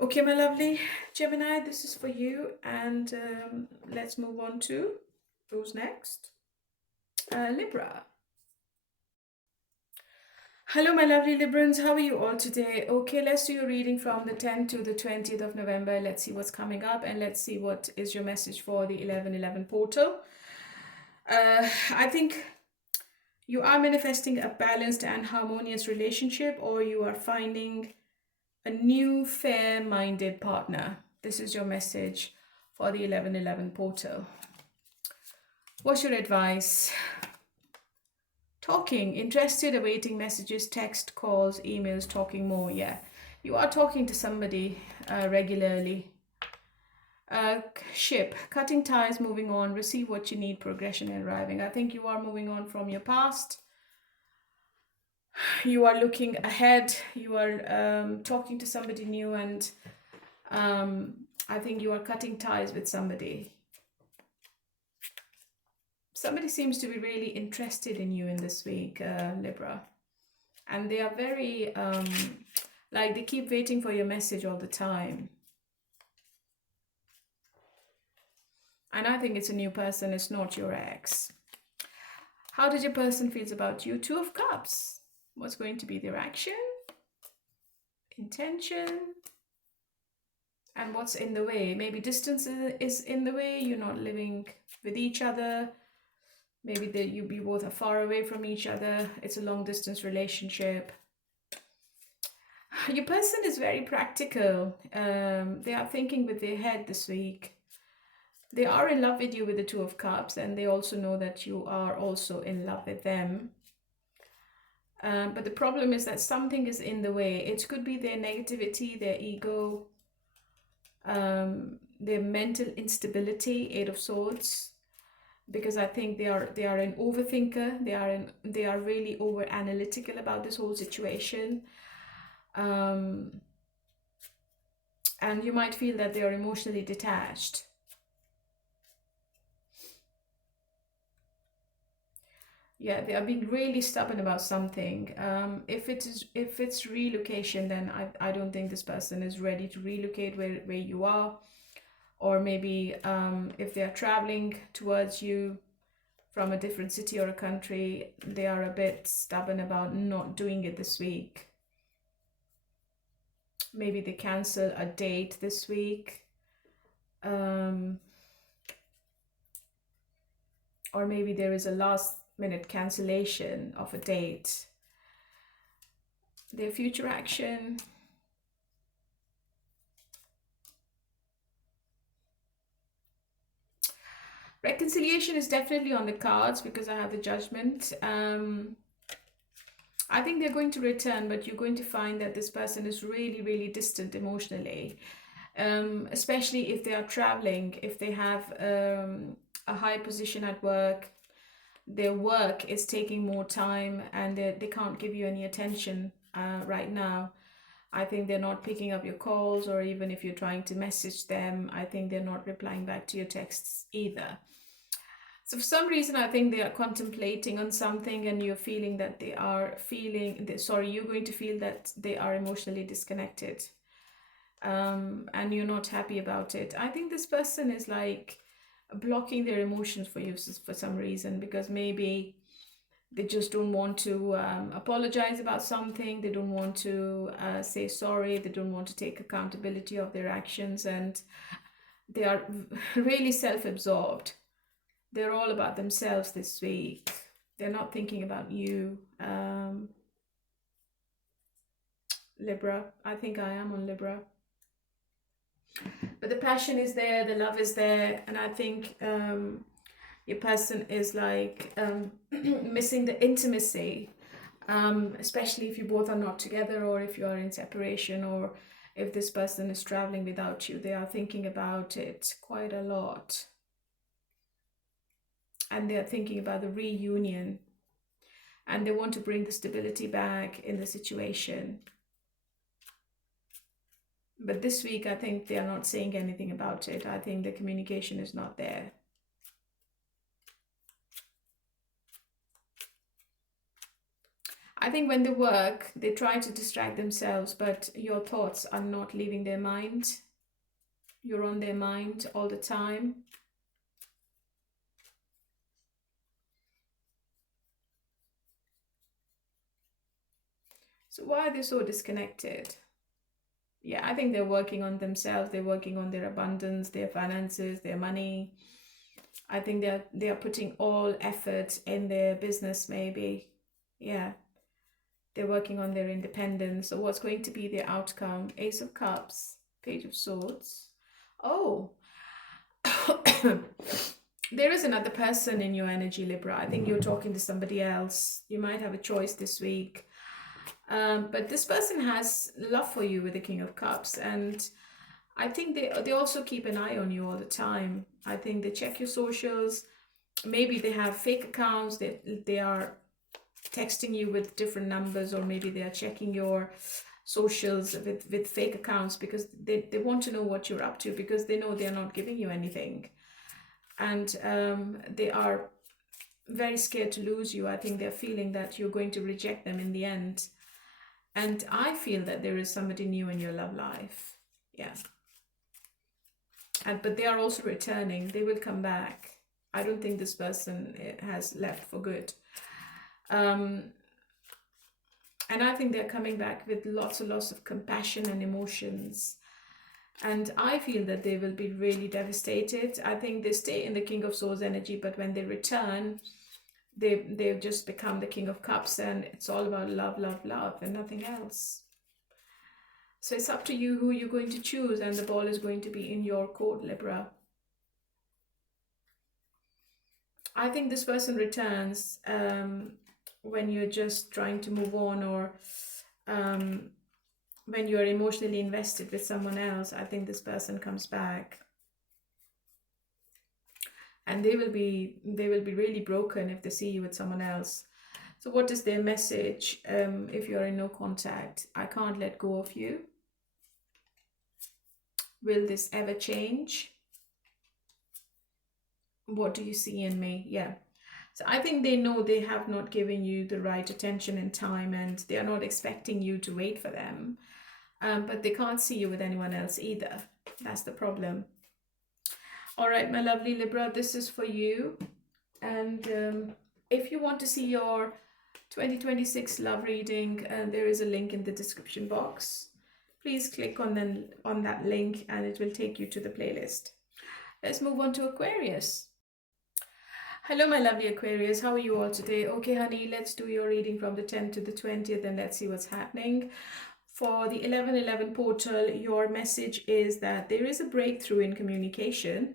Okay, my lovely Gemini, this is for you. And let's move on to who's next. Libra. Hello, my lovely Librans. How are you all today? Okay, let's do your reading from the 10th to the 20th of November. Let's see what's coming up, and let's see what is your message for the 1111 portal. I think you are manifesting a balanced and harmonious relationship, or you are finding a new fair-minded partner. This is your message for the 1111 portal. What's your advice? Talking, interested, awaiting messages, text, calls, emails, talking more. Yeah, you are talking to somebody regularly. Ship, cutting ties, moving on, receive what you need, progression and arriving. I think you are moving on from your past. You are looking ahead. You are talking to somebody new, and I think you are cutting ties with somebody. Somebody seems to be really interested in you in this week, Libra. And they are very, like they keep waiting for your message all the time. And I think it's a new person, it's not your ex. How did your person feels about you? Two of Cups. What's going to be their action? Intention? And what's in the way? Maybe distance is in the way, you're not living with each other. Maybe you both are far away from each other. It's a long distance relationship. Your person is very practical. They are thinking with their head this week. They are in love with you with the Two of Cups, and they also know that you are also in love with them. But the problem is that something is in the way. It could be their negativity, their ego, their mental instability, Eight of Swords. Because I think they are an overthinker. They are really over analytical about this whole situation. And you might feel that they are emotionally detached. Yeah, they are being really stubborn about something. If it's relocation, then I don't think this person is ready to relocate where you are. Or maybe if they are traveling towards you from a different city or a country, they are a bit stubborn about not doing it this week. Maybe they cancel a date this week. Or maybe there is a last minute cancellation of a date. Their future action. Reconciliation is definitely on the cards because I have the Judgment. I think they're going to return, but you're going to find that this person is really, really distant emotionally. Especially if they are traveling, if they have a high position at work, their work is taking more time and they can't give you any attention right now. I think they're not picking up your calls, or even if you're trying to message them, I think they're not replying back to your texts either. So for some reason, I think they are contemplating on something, and you're feeling that you're going to feel that they are emotionally disconnected. And you're not happy about it. I think this person is like blocking their emotions for you for some reason, because maybe they just don't want to apologize about something. They don't want to say sorry. They don't want to take accountability of their actions, and they are really self-absorbed. They're all about themselves this week. They're not thinking about you. Libra. I think I am on Libra. But the passion is there, the love is there, and I think your person is like missing the intimacy, especially if you both are not together, or if you are in separation, or if this person is traveling without you. They are thinking about it quite a lot. And they are thinking about the reunion. And they want to bring the stability back in the situation. But this week, I think they are not saying anything about it. I think the communication is not there. I think when they work, they try to distract themselves, but your thoughts are not leaving their mind. You're on their mind all the time. So why are they so disconnected? Yeah, I think they're working on themselves. They're working on their abundance, their finances, their money. I think they are putting all effort in their business, maybe. Yeah. They're working on their independence. So what's going to be the outcome? Ace of Cups, Page of Swords. Oh, there is another person in your energy, Libra. I think you're talking to somebody else. You might have a choice this week. But this person has love for you with the King of Cups. And I think they also keep an eye on you all the time. I think they check your socials. Maybe they have fake accounts. They are texting you with different numbers, or maybe they are checking your socials with fake accounts, because they want to know what you're up to, because they know they're not giving you anything. And they are very scared to lose you. I think they're feeling that you're going to reject them in the end. And I feel that there is somebody new in your love life. Yeah. But they are also returning. They will come back. I don't think this person has left for good. And I think they're coming back with lots of compassion and emotions. And I feel that they will be really devastated. I think they stay in the King of Swords energy, but when they return, they've just become the King of Cups, and it's all about love, love, love, and nothing else. So it's up to you who you're going to choose, and the ball is going to be in your court, Libra. I think this person returns when you're just trying to move on, or when you're emotionally invested with someone else. I think this person comes back. And they will be really broken if they see you with someone else. So what is their message if you're in no contact? I can't let go of you. Will this ever change? What do you see in me? Yeah. So I think they know they have not given you the right attention and time, and they are not expecting you to wait for them. But they can't see you with anyone else either. That's the problem. All right, my lovely Libra, this is for you. And if you want to see your 2026 love reading, there is a link in the description box. Please click on that link and it will take you to the playlist. Let's move on to Aquarius. Hello, my lovely Aquarius. How are you all today? Okay, honey, let's do your reading from the 10th to the 20th and let's see what's happening. For the 1111 portal, your message is that there is a breakthrough in communication,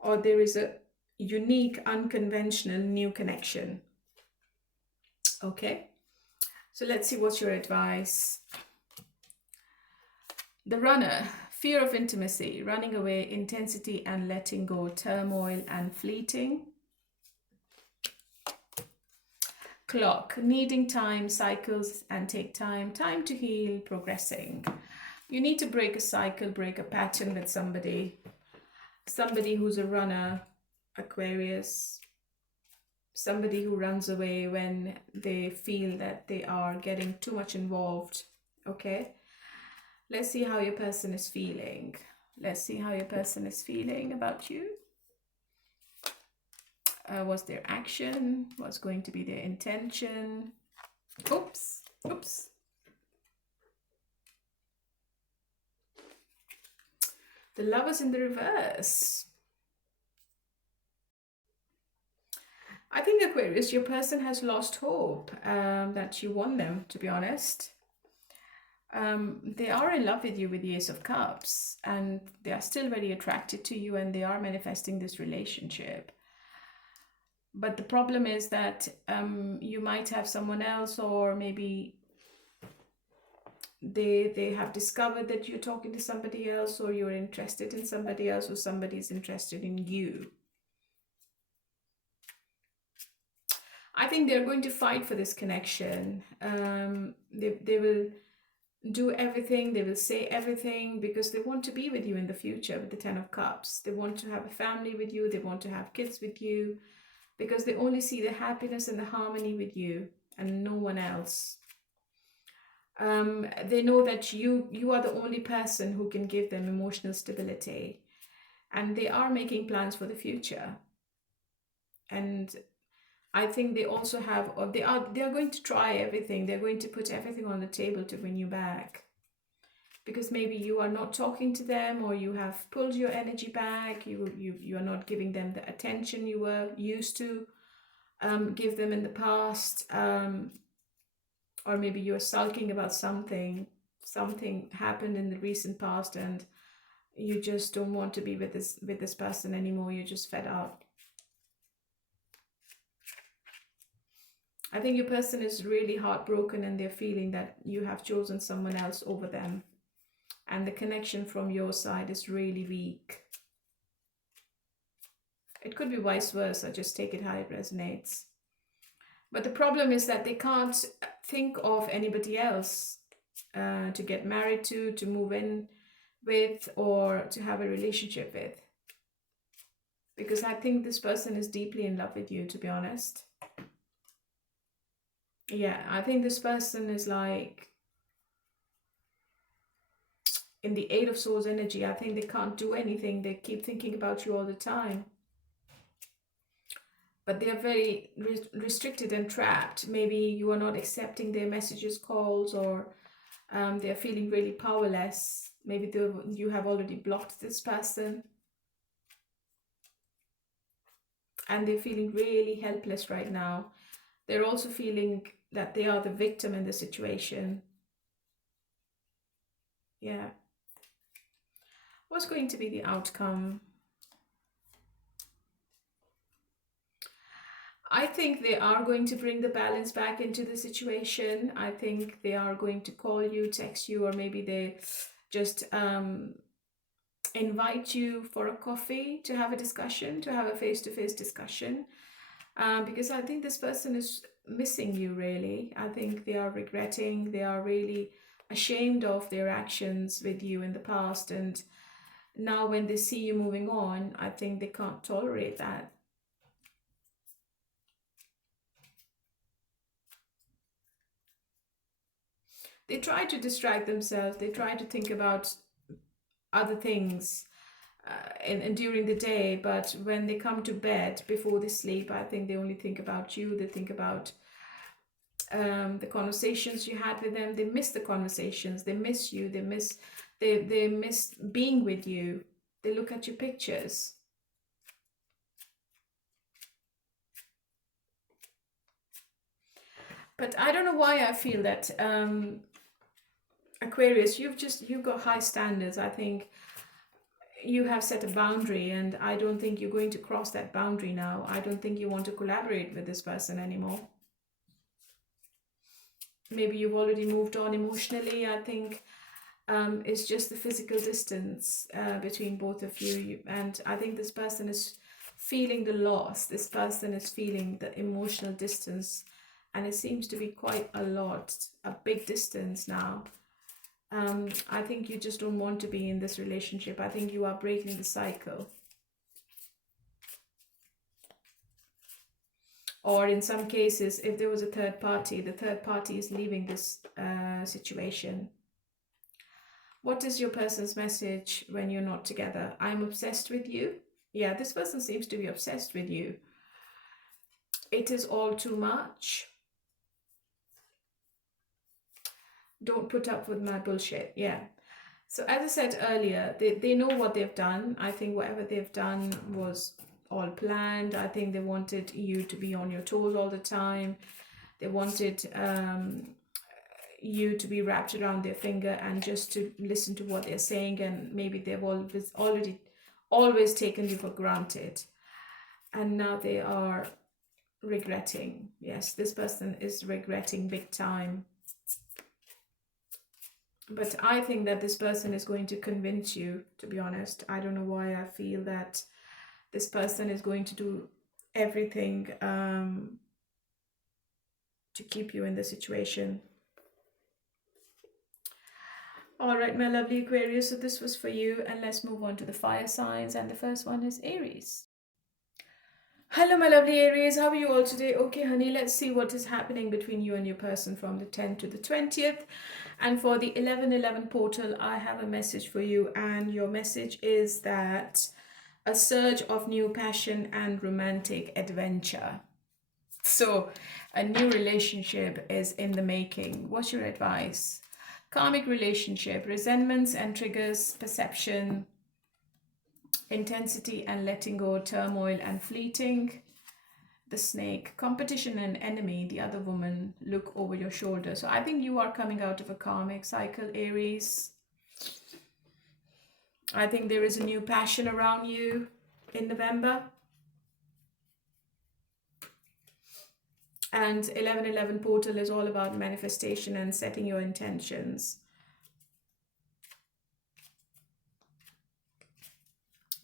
or there is a unique, unconventional new connection. Okay, so let's see what's your advice. The runner, fear of intimacy, running away, intensity and letting go, turmoil and fleeting. Clock, needing time, cycles and take time, time to heal, progressing. You need to break a cycle, break a pattern with somebody who's a runner, Aquarius, somebody who runs away when they feel that they are getting too much involved. Okay, let's see how your person is feeling. Let's see how your person is feeling about you. What's their action? What's going to be their intention? Oops. The Lovers in the reverse. I think, Aquarius, your person has lost hope that you want them, to be honest. They are in love with you with the Ace of Cups, and they are still very attracted to you, and they are manifesting this relationship. But the problem is that you might have someone else, or maybe they have discovered that you're talking to somebody else, or you're interested in somebody else, or somebody's interested in you. I think they're going to fight for this connection. They will do everything, they will say everything, because they want to be with you in the future with the Ten of Cups. They want to have a family with you, they want to have kids with you, because they only see the happiness and the harmony with you and no one else. They know that you are the only person who can give them emotional stability, and they are making plans for the future. And I think they also have, or they are going to try everything. They're going to put everything on the table to win you back, because maybe you are not talking to them, or you have pulled your energy back. You are not giving them the attention you were used to give them in the past, or maybe you're sulking about something happened in the recent past, and you just don't want to be with this person anymore. You're just fed up. I think your person is really heartbroken, and they're feeling that you have chosen someone else over them, and the connection from your side is really weak. It could be vice versa, just take it how it resonates. But the problem is that they can't think of anybody else to get married to move in with, or to have a relationship with. Because I think this person is deeply in love with you, to be honest. Yeah, I think this person is like in the Eight of Swords energy. I think they can't do anything. They keep thinking about you all the time. But they are very restricted and trapped. Maybe you are not accepting their messages, calls, or they are feeling really powerless. Maybe you have already blocked this person, and they're feeling really helpless right now. They're also feeling that they are the victim in the situation. Yeah. What's going to be the outcome? I think they are going to bring the balance back into the situation. I think they are going to call you, text you, or maybe they just invite you for a coffee to have a discussion, to have a face-to-face discussion. Because I think this person is missing you, really. I think they are regretting, they are really ashamed of their actions with you in the past, and now when they see you moving on, I think they can't tolerate that. They try to distract themselves. They try to think about other things and during the day, but when they come to bed before they sleep, I think they only think about you. They think about the conversations you had with them. They miss the conversations. They miss you. They miss being with you. They look at your pictures. But I don't know why I feel that Aquarius, you've got high standards. I think you have set a boundary, and I don't think you're going to cross that boundary now. I don't think you want to collaborate with this person anymore. Maybe you've already moved on emotionally. I think it's just the physical distance between both of you. And I think this person is feeling the loss. This person is feeling the emotional distance. And it seems to be quite a big distance now. I think you just don't want to be in this relationship. I think you are breaking the cycle. Or in some cases, if there was a third party, the third party is leaving this situation. What is your person's message when you're not together? I'm obsessed with you. Yeah, this person seems to be obsessed with you. It is all too much. Don't put up with my bullshit. Yeah. So as I said earlier, they know what they've done. I think whatever they've done was all planned. I think they wanted you to be on your toes all the time. They wanted you to be wrapped around their finger and just to listen to what they're saying. And maybe they've always taken you for granted. And now they are regretting. Yes, this person is regretting big time. But I think that this person is going to convince you, to be honest. I don't know why I feel that this person is going to do everything to keep you in the situation. All right, my lovely Aquarius, so this was for you. And let's move on to the fire signs. And the first one is Aries. Hello, my lovely Aries. How are you all today? Okay, honey, let's see what is happening between you and your person from the 10th to the 20th. And for the 11/11 portal, I have a message for you. And your message is that a surge of new passion and romantic adventure. So a new relationship is in the making. What's your advice? Karmic relationship, resentments and triggers, perception, intensity and letting go, turmoil and fleeting. The snake, competition and enemy, the other woman, look over your shoulder. So I think you are coming out of a karmic cycle, Aries. I think there is a new passion around you in November. And 11/11 portal is all about manifestation and setting your intentions.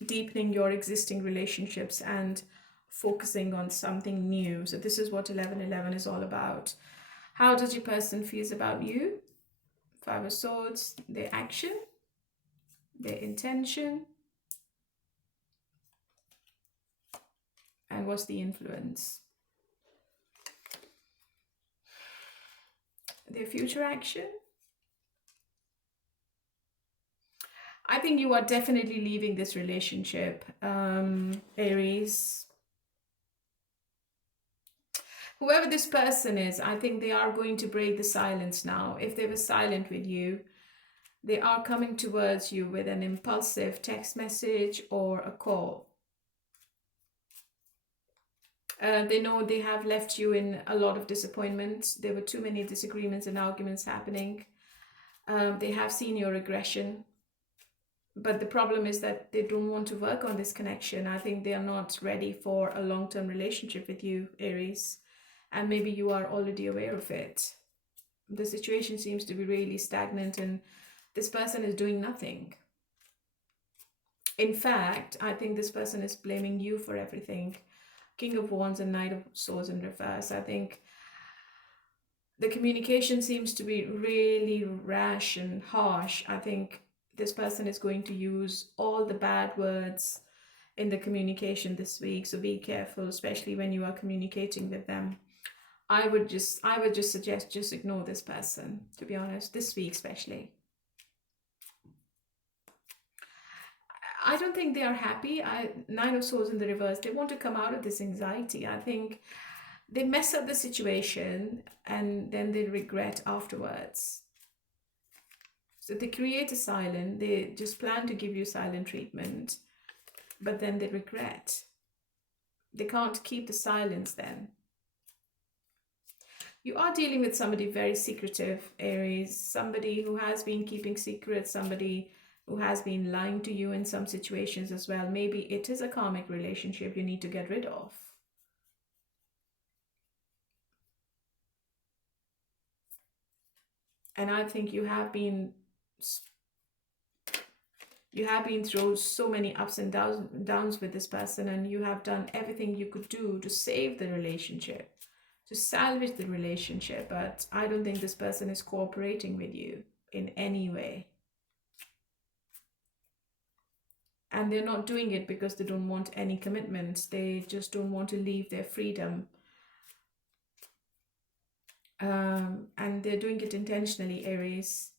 Deepening your existing relationships and focusing on something new. So this is what 11/11 is all about. How does your person feel about you? 5 of Swords, their action, their intention, and what's the influence? Their future action. I think you are definitely leaving this relationship, Aries. Whoever this person is, I think they are going to break the silence now. If they were silent with you, they are coming towards you with an impulsive text message or a call. They know they have left you in a lot of disappointment. There were too many disagreements and arguments happening. They have seen your aggression. But the problem is that they don't want to work on this connection. I think they are not ready for a long-term relationship with you, Aries. And maybe you are already aware of it. The situation seems to be really stagnant and this person is doing nothing. In fact, I think this person is blaming you for everything. King of Wands and Knight of Swords in reverse. I think the communication seems to be really rash and harsh. I think this person is going to use all the bad words in the communication this week. So be careful, especially when you are communicating with them. I would just suggest just ignore this person, to be honest, this week especially. I don't think they are happy. Nine of Swords in the reverse. They want to come out of this anxiety. I think they mess up the situation and then they regret afterwards. So they create a silent. They just plan to give you silent treatment, but then they regret. They can't keep the silence then. You are dealing with somebody very secretive, Aries. Somebody who has been keeping secrets. Somebody who has been lying to you in some situations as well. Maybe it is a karmic relationship you need to get rid of. And I think you have been through so many ups and downs with this person, and you have done everything you could do to save the relationship, to salvage the relationship, but I don't think this person is cooperating with you in any way. And they're not doing it because they don't want any commitment. They just don't want to leave their freedom. And they're doing it intentionally, Aries.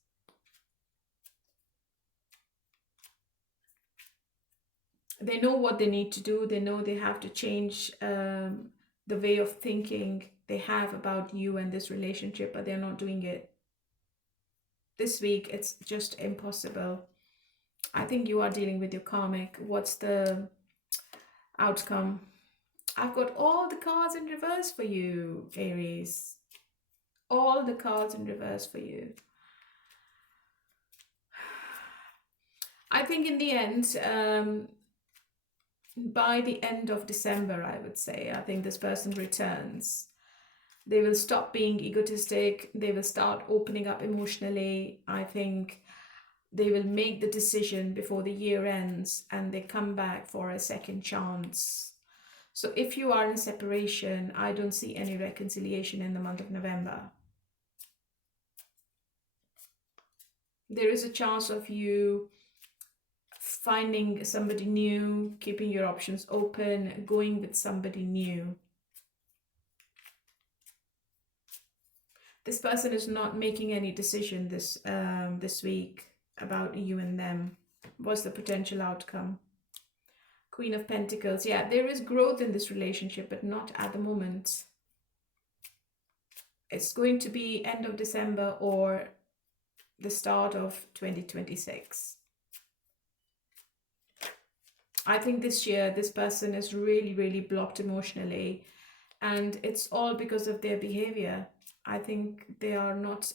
They know what they need to do. They know they have to change the way of thinking they have about you and this relationship, but they're not doing it. This week, it's just impossible. I think you are dealing with your karmic. What's the outcome? I've got all the cards in reverse for you, Aries. All the cards in reverse for you. I think in the end, by the end of December, I would say, I think this person returns. They will stop being egotistic. They will start opening up emotionally. I think they will make the decision before the year ends and they come back for a second chance. So if you are in separation, I don't see any reconciliation in the month of November. There is a chance of you finding somebody new, keeping your options open, going with somebody new. This person is not making any decision this week about you and them. What's the potential outcome? Queen of Pentacles. Yeah, there is growth in this relationship, but not at the moment. It's going to be end of December or the start of 2026. I think this year this person is really blocked emotionally, and it's all because of their behavior. I think they are not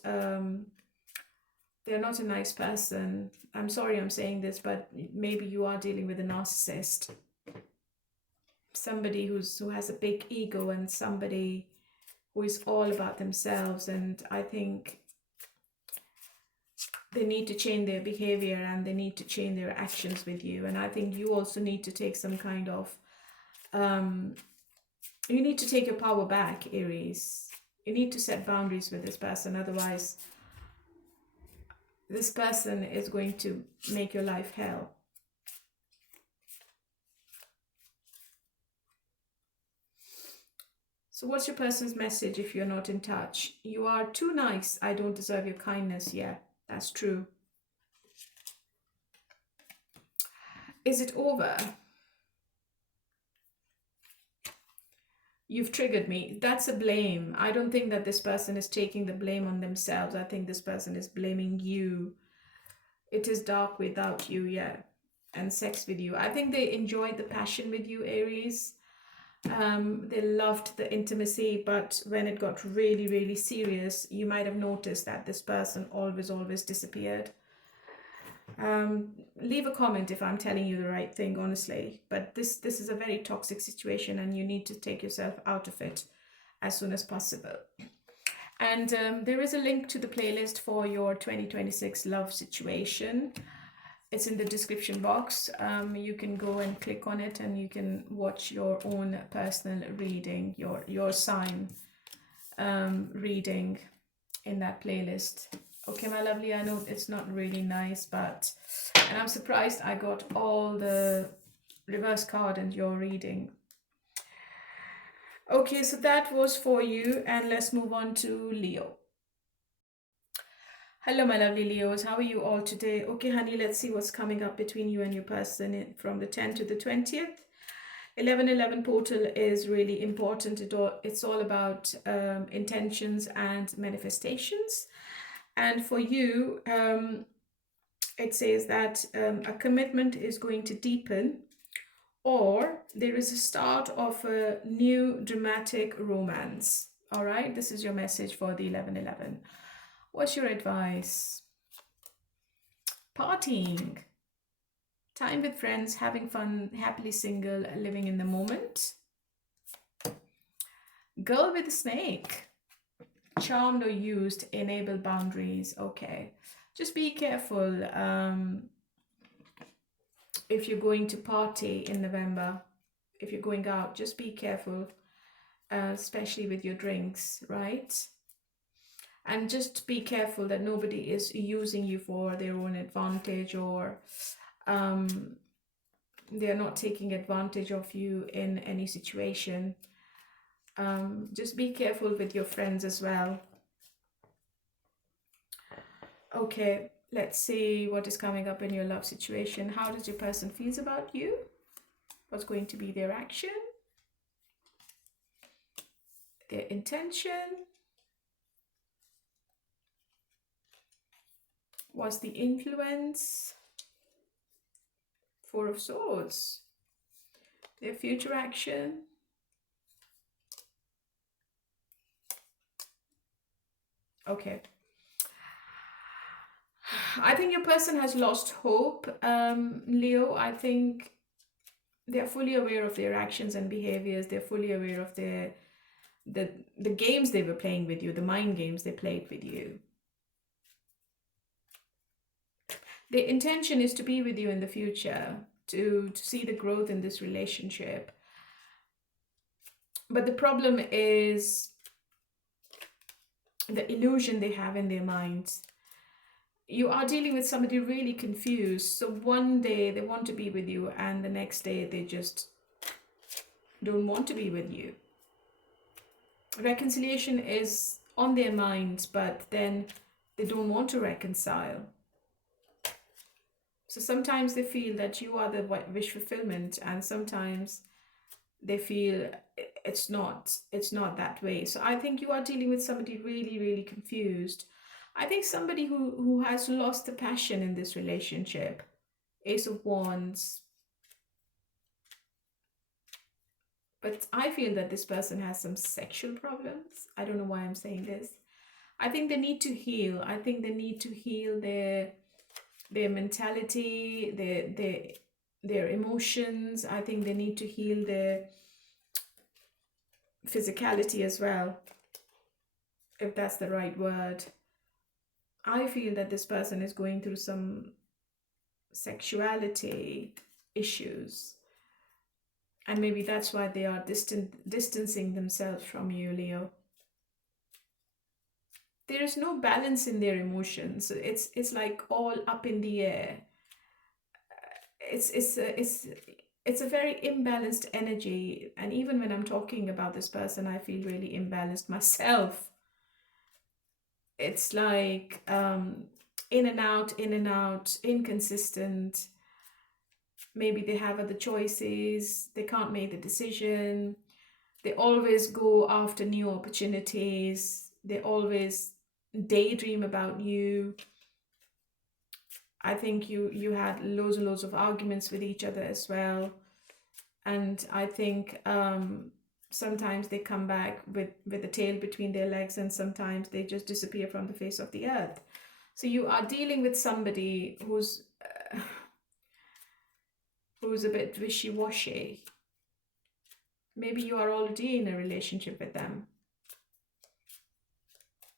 they're not a nice person. I'm sorry I'm saying this, but maybe you are dealing with a narcissist. Somebody who has a big ego and somebody who is all about themselves, and I think they need to change their behavior and they need to change their actions with you. And I think you also need to take some kind of you need to take your power back, Aries. You need to set boundaries with this person, otherwise this person is going to make your life hell. So what's your person's message if you're not in touch? You are too nice. I don't deserve your kindness. Yeah, that's true. Is it over? You've triggered me. That's a blame. I don't think that this person is taking the blame on themselves. I think this person is blaming you. It is dark without you, yeah. And sex with you. I think they enjoyed the passion with you, Aries. They loved the intimacy, but when it got really serious, you might have noticed that this person always disappeared. Leave a comment if I'm telling you the right thing, honestly, but this is a very toxic situation and you need to take yourself out of it as soon as possible. And there is a link to the playlist for your 2026 love situation. It's in the description box. You can go and click on it and you can watch your own personal reading, your sign reading in that playlist. Okay, my lovely, I know it's not really nice, but, and I'm surprised I got all the reverse card and your reading. Okay, so that was for you, and let's move on to Leo. Hello, my lovely Leos. How are you all today? Okay, honey, let's see what's coming up between you and your person from the 10th to the 20th. 1111 portal is really important. It's all about intentions and manifestations. And for you, it says that a commitment is going to deepen, or there is a start of a new dramatic romance. All right, this is your message for the 1111. What's your advice? Partying, time with friends, having fun, happily single, living in the moment. Girl with a snake, charmed or used, enable boundaries. Okay, just be careful if you're going to party in November. If you're going out, just be careful, especially with your drinks, right? And just be careful that nobody is using you for their own advantage, or they're not taking advantage of you in any situation. Just be careful with your friends as well. Okay, let's see what is coming up in your love situation. How does your person feel about you? What's going to be their action? Their intention? What's the influence? Four of Swords. Their future action? Okay. I think your person has lost hope, Leo. I think they're fully aware of their actions and behaviors. They're fully aware of the games they were playing with you, the mind games they played with you. The intention is to be with you in the future, to see the growth in this relationship. But the problem is the illusion they have in their minds. You are dealing with somebody really confused. So one day they want to be with you, and the next day they just don't want to be with you. Reconciliation is on their minds, but then they don't want to reconcile. So sometimes they feel that you are the wish fulfillment, and sometimes they feel it's not that way. So I think you are dealing with somebody really, really confused. I think somebody who has lost the passion in this relationship. Ace of Wands. But I feel that this person has some sexual problems. I don't know why I'm saying this. I think they need to heal. I think they need to heal their mentality, their emotions. I think they need to heal their physicality as well, if that's the right word. I feel that this person is going through some sexuality issues, and maybe that's why they are distancing themselves from you, Leo. There is no balance in their emotions. It's like all up in the air. It's a very imbalanced energy, and even when I'm talking about this person, I feel really imbalanced myself. It's like in and out, inconsistent. Maybe they have other choices. They can't make the decision. They always go after new opportunities. They always daydream about you. I think you had loads and loads of arguments with each other as well. And I think sometimes they come back with a tail between their legs, and sometimes they just disappear from the face of the earth. So you are dealing with somebody who's a bit wishy-washy. Maybe you are already in a relationship with them.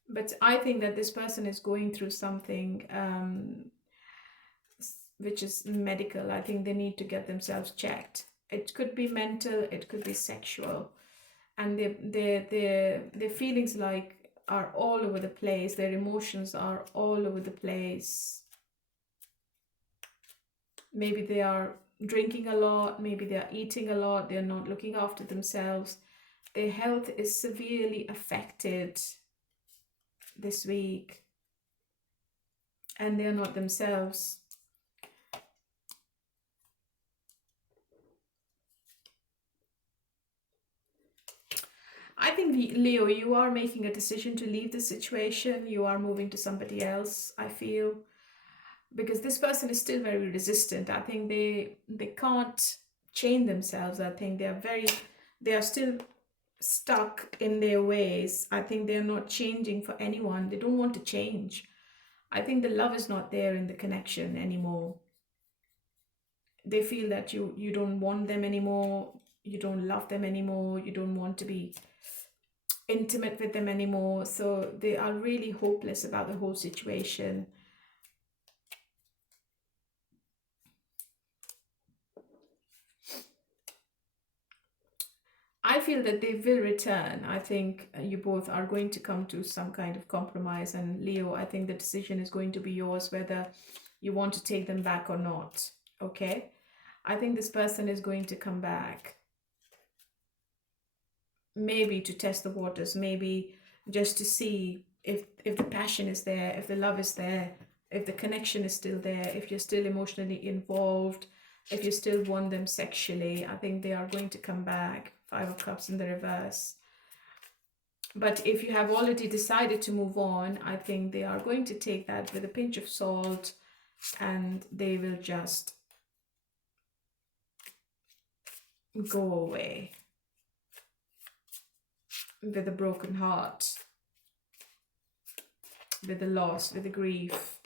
But I think that this person is going through something which is medical. I think they need to get themselves checked. It could be mental, it could be sexual. And their feelings are all over the place. Their emotions are all over the place. Maybe they are drinking a lot, maybe they are eating a lot, they're not looking after themselves. Their health is severely affected this week, and they're not themselves. I think, Leo, you are making a decision to leave the situation. You are moving to somebody else, I feel, because this person is still very resistant. I think they can't change themselves. I think they are still stuck in their ways. I think they're not changing for anyone. They don't want to change. I think the love is not there in the connection anymore. They feel that you don't want them anymore. You don't love them anymore. You don't want to be intimate with them anymore. So they are really hopeless about the whole situation. I feel that they will return. I think you both are going to come to some kind of compromise. And Leo, I think the decision is going to be yours, whether you want to take them back or not. Okay? I think this person is going to come back. Maybe to test the waters, maybe just to see if the passion is there, if the love is there, if the connection is still there, if you're still emotionally involved, if you still want them sexually. I think they are going to come back. 5 of Cups in the reverse. But if you have already decided to move on, I think they are going to take that with a pinch of salt, and they will just go away with a broken heart, with the loss, with the grief.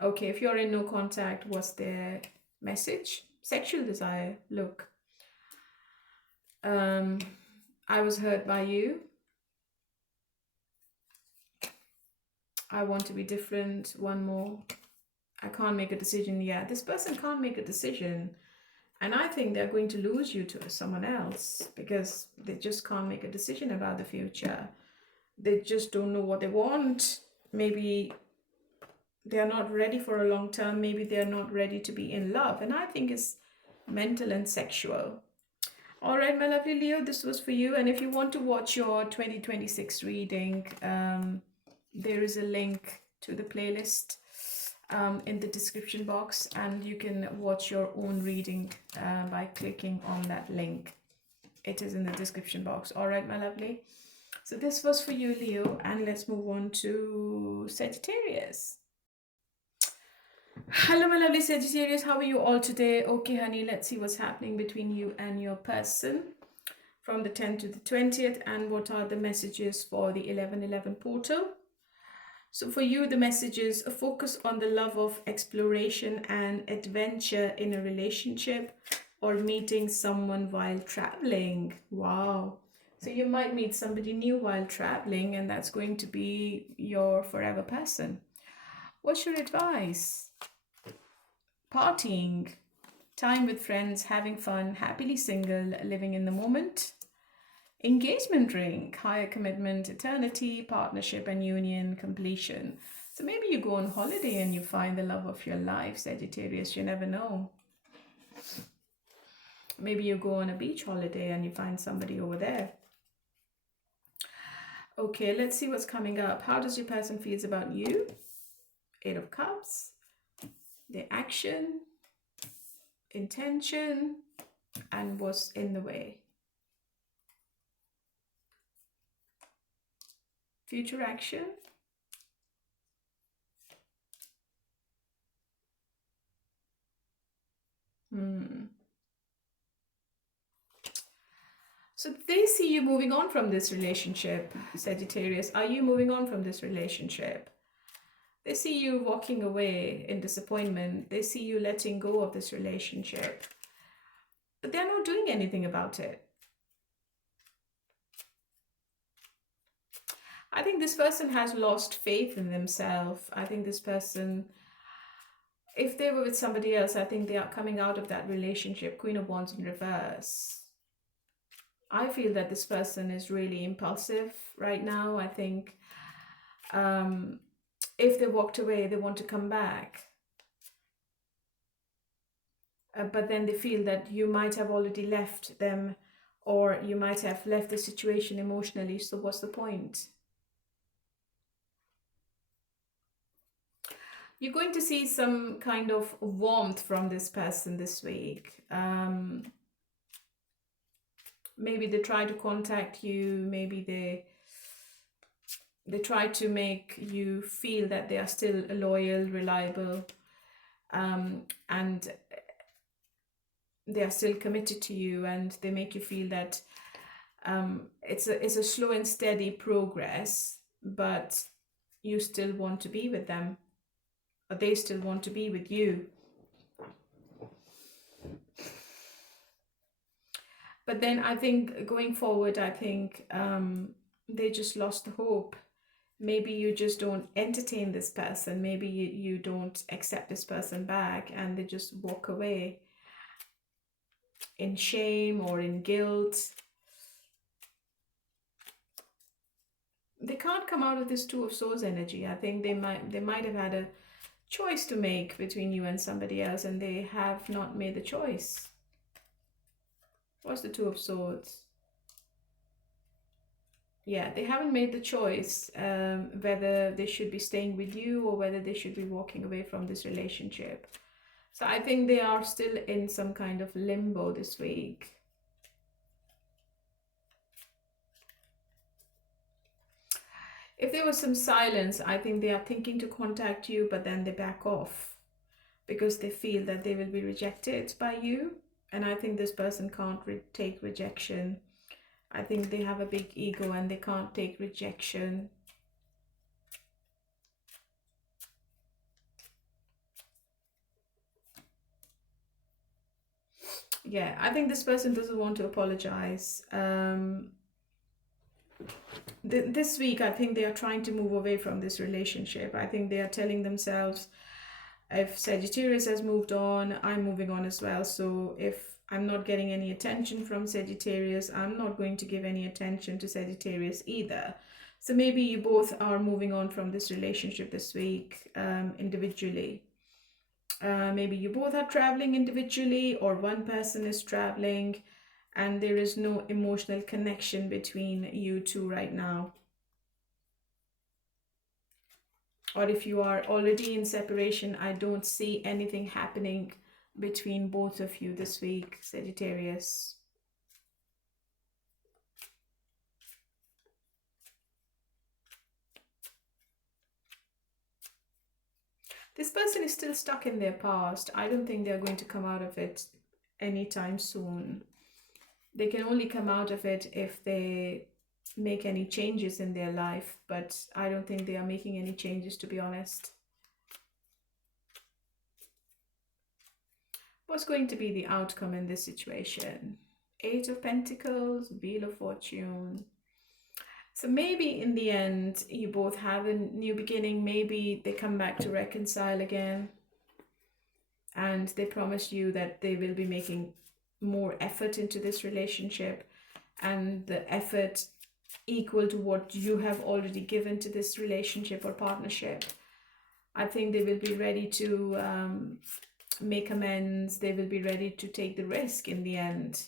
Okay, if you're in no contact, what's their message? Sexual desire. Look, I was hurt by you. I want to be different. One more. I can't make a decision yet. This person can't make a decision. And I think they're going to lose you to someone else because they just can't make a decision about the future. They just don't know what they want. Maybe they're not ready for a long term. Maybe they're not ready to be in love. And I think it's mental and sexual. All right, my lovely Leo, this was for you. And if you want to watch your 2026 reading, there is a link to the playlist in the description box, and you can watch your own reading by clicking on that link. It is in the description box. All right, my lovely. So this was for you, Leo, and let's move on to Sagittarius. Hello, my lovely Sagittarius. How are you all today? Okay, honey, let's see what's happening between you and your person from the 10th to the 20th, and what are the messages for the 11/11 portal. So for you, the message is a focus on the love of exploration and adventure in a relationship or meeting someone while traveling. Wow. So you might meet somebody new while traveling, and that's going to be your forever person. What's your advice? Partying, time with friends, having fun, happily single, living in the moment. Engagement ring, higher commitment, eternity, partnership and union, completion. So maybe you go on holiday and you find the love of your life, Sagittarius. You never know. Maybe you go on a beach holiday and you find somebody over there. Okay, let's see what's coming up. How does your person feel about you? 8 of Cups. The action, intention, and what's in the way. Future action. So they see you moving on from this relationship, Sagittarius. Are you moving on from this relationship? They see you walking away in disappointment. They see you letting go of this relationship. But they're not doing anything about it. I think this person has lost faith in themselves. I think this person, if they were with somebody else, I think they are coming out of that relationship. Queen of Wands in reverse. I feel that this person is really impulsive right now. I think if they walked away, they want to come back. But then they feel that you might have already left them or you might have left the situation emotionally, so what's the point? You're going to see some kind of warmth from this person this week. Maybe they try to contact you, maybe they try to make you feel that they are still loyal, reliable, and they are still committed to you, and they make you feel that it's a slow and steady progress, but you still want to be with them, or they still want to be with you. But then I think going forward, I think they just lost the hope. Maybe you just don't entertain this person. Maybe you don't accept this person back, and they just walk away in shame or in guilt. They can't come out of this Two of Swords energy. I think they might have had a choice to make between you and somebody else, and they have not made the choice. What's the Two of Swords? Yeah, they haven't made the choice whether they should be staying with you or whether they should be walking away from this relationship. So I think they are still in some kind of limbo this week. If there was some silence, I think they are thinking to contact you, but then they back off because they feel that they will be rejected by you. And I think this person can't take rejection. I think they have a big ego and they can't take rejection. Yeah, I think this person doesn't want to apologize. This week, I think they are trying to move away from this relationship. I think they are telling themselves, if Sagittarius has moved on, I'm moving on as well. So if I'm not getting any attention from Sagittarius, I'm not going to give any attention to Sagittarius either. So maybe you both are moving on from this relationship this week individually. Maybe you both are traveling individually, or one person is traveling, and there is no emotional connection between you two right now. Or if you are already in separation, I don't see anything happening between both of you this week, Sagittarius. This person is still stuck in their past. I don't think they're going to come out of it anytime soon. They can only come out of it if they make any changes in their life, but I don't think they are making any changes, to be honest. What's going to be the outcome in this situation? Eight of Pentacles, Wheel of Fortune. So maybe in the end, you both have a new beginning. Maybe they come back to reconcile again. And they promise you that they will be making more effort into this relationship. And the effort equal to what you have already given to this relationship or partnership. I think they will be ready to make amends. They will be ready to take the risk in the end.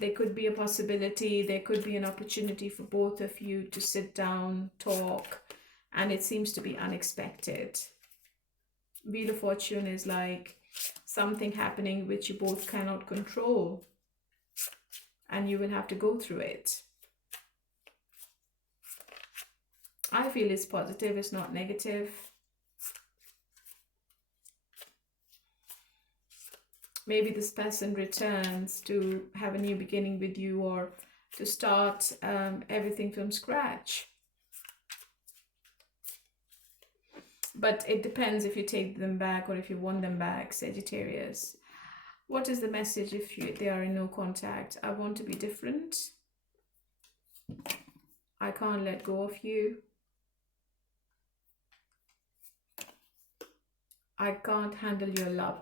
There could be a possibility, there could be an opportunity for both of you to sit down, talk, and it seems to be unexpected. Wheel of Fortune is like something happening which you both cannot control, and you will have to go through it. I feel it's positive, it's not negative. Maybe this person returns to have a new beginning with you, or to start everything from scratch. But it depends if you take them back or if you want them back, Sagittarius. What is the message if they are in no contact? I want to be different. I can't let go of you. I can't handle your love.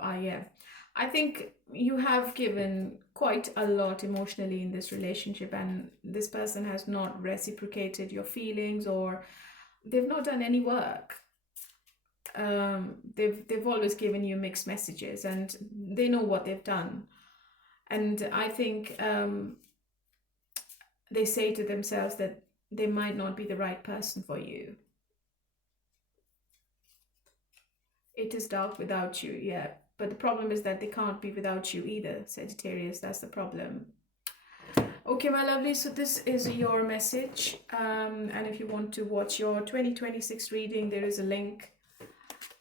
I think you have given quite a lot emotionally in this relationship, and this person has not reciprocated your feelings, or they've not done any work. They've always given you mixed messages, and they know what they've done. And I think they say to themselves that they might not be the right person for you. It is dark without you, yeah. But the problem is that they can't be without you either, Sagittarius. That's the problem. Okay, my lovely, so this is your message. And if you want to watch your 2026 reading, there is a link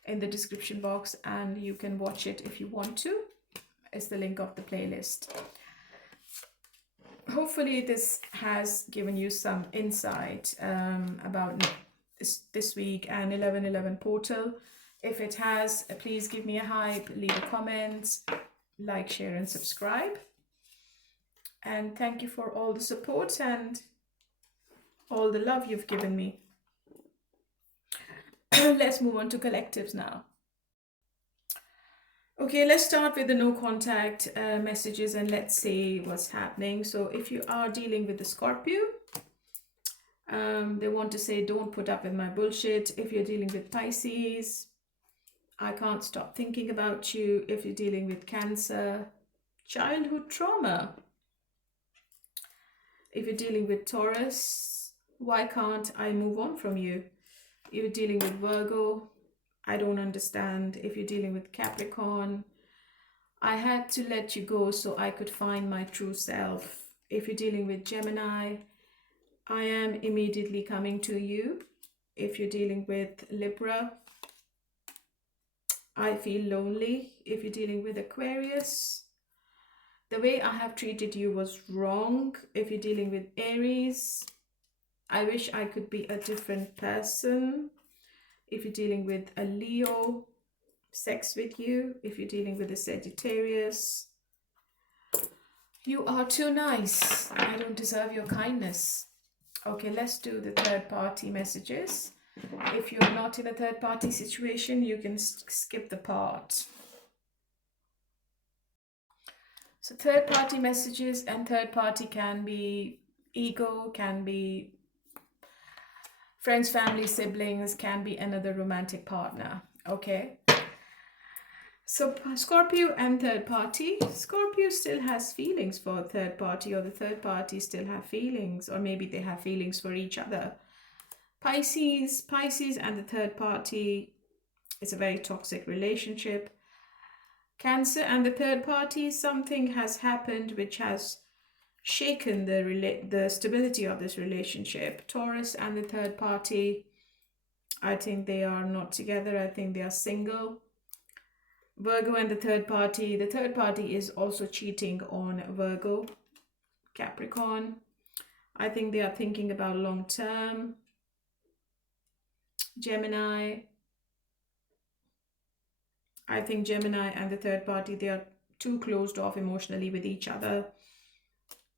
in the description box and you can watch it if you want to. It's the link of the playlist. Hopefully this has given you some insight about this week and 11/11 portal. If it has, please give me a hype, leave a comment, like, share and subscribe. And thank you for all the support and all the love you've given me. Let's move on to collectives now. Okay, let's start with the no contact messages and let's see what's happening. So if you are dealing with the Scorpio, they want to say, don't put up with my bullshit. If you're dealing with Pisces, I can't stop thinking about you. If you're dealing with Cancer, childhood trauma. If you're dealing with Taurus, why can't I move on from you? If you're dealing with Virgo, I don't understand. If you're dealing with Capricorn, I had to let you go so I could find my true self. If you're dealing with Gemini, I am immediately coming to you. If you're dealing with Libra, I feel lonely. If you're dealing with Aquarius, the way I have treated you was wrong. If you're dealing with Aries, I wish I could be a different person. If you're dealing with a Leo, sex with you. If you're dealing with a Sagittarius, you are too nice. I don't deserve your kindness. Okay, let's do the third party messages. If you're not in a third party situation, you can skip the part. So third party messages, and third party can be ego, can be friends, family, siblings, can be another romantic partner. Okay. So Scorpio and third party. Scorpio still has feelings for a third party, or the third party still have feelings, or maybe they have feelings for each other. Pisces and the third party, it's a very toxic relationship. Cancer and the third party, something has happened which has shaken the stability of this relationship. Taurus and the third party, I think they are not together. I think they are single. Virgo and the third party is also cheating on Virgo. Capricorn, I think they are thinking about long term. Gemini, I think Gemini and the third party, they are too closed off emotionally with each other.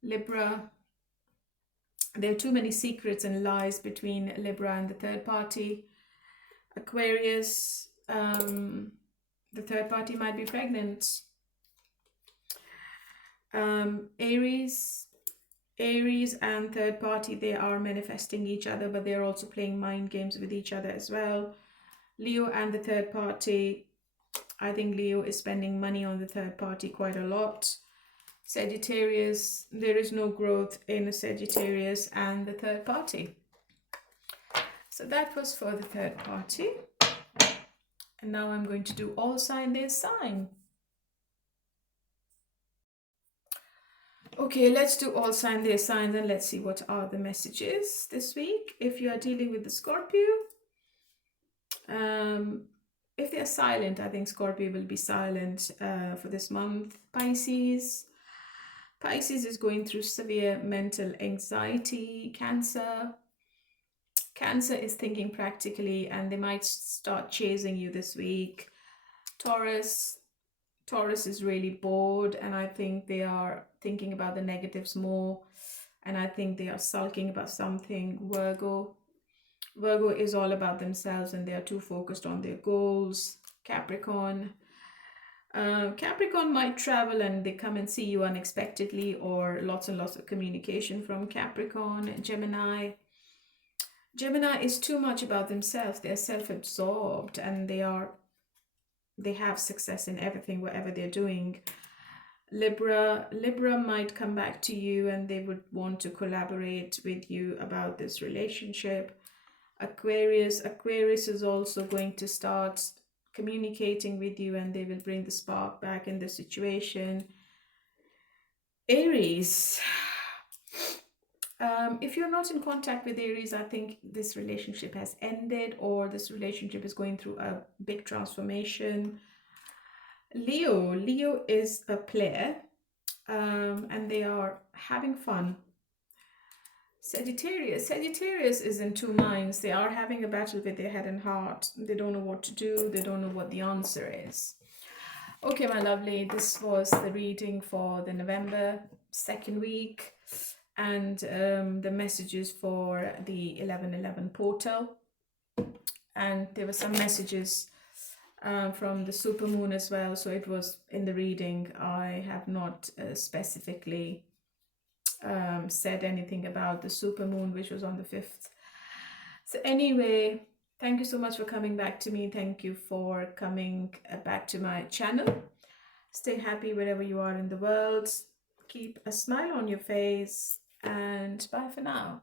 Libra, there are too many secrets and lies between Libra and the third party. Aquarius, the third party might be pregnant. Aries and third party, they are manifesting each other, but they're also playing mind games with each other as well. Leo and the third party, I think Leo is spending money on the third party quite a lot. Sagittarius, there is no growth in Sagittarius and the third party. So that was for the third party. And now I'm going to do all sign their sign. Okay, let's do all sign their signs and let's see what are the messages this week. If you are dealing with the Scorpio, if they are silent, I think Scorpio will be silent for this month. Pisces is going through severe mental anxiety. Cancer is thinking practically and they might start chasing you this week. Taurus is really bored and I think they are thinking about the negatives more and I think they are sulking about something. Virgo is all about themselves and they are too focused on their goals. Capricorn might travel and they come and see you unexpectedly, or lots and lots of communication from Capricorn. Gemini is too much about themselves. They're self-absorbed and they have success in everything, whatever they're doing. Libra might come back to you and they would want to collaborate with you about this relationship. Aquarius is also going to start communicating with you and they will bring the spark back in the situation. Aries, if you're not in contact with Aries, I think this relationship has ended or this relationship is going through a big transformation. Leo is a player, and they are having fun. Sagittarius is in two minds. They are having a battle with their head and heart. They don't know what to do. They don't know what the answer is. Okay, my lovely, this was the reading for the November second week and the messages for the 11/11 portal. And there were some messages from the supermoon as well. So it was in the reading. I have not specifically said anything about the supermoon, which was on the 5th. So anyway, thank you so much for coming back to me. Thank you for coming back to my channel. Stay happy wherever you are in the world. Keep a smile on your face and bye for now.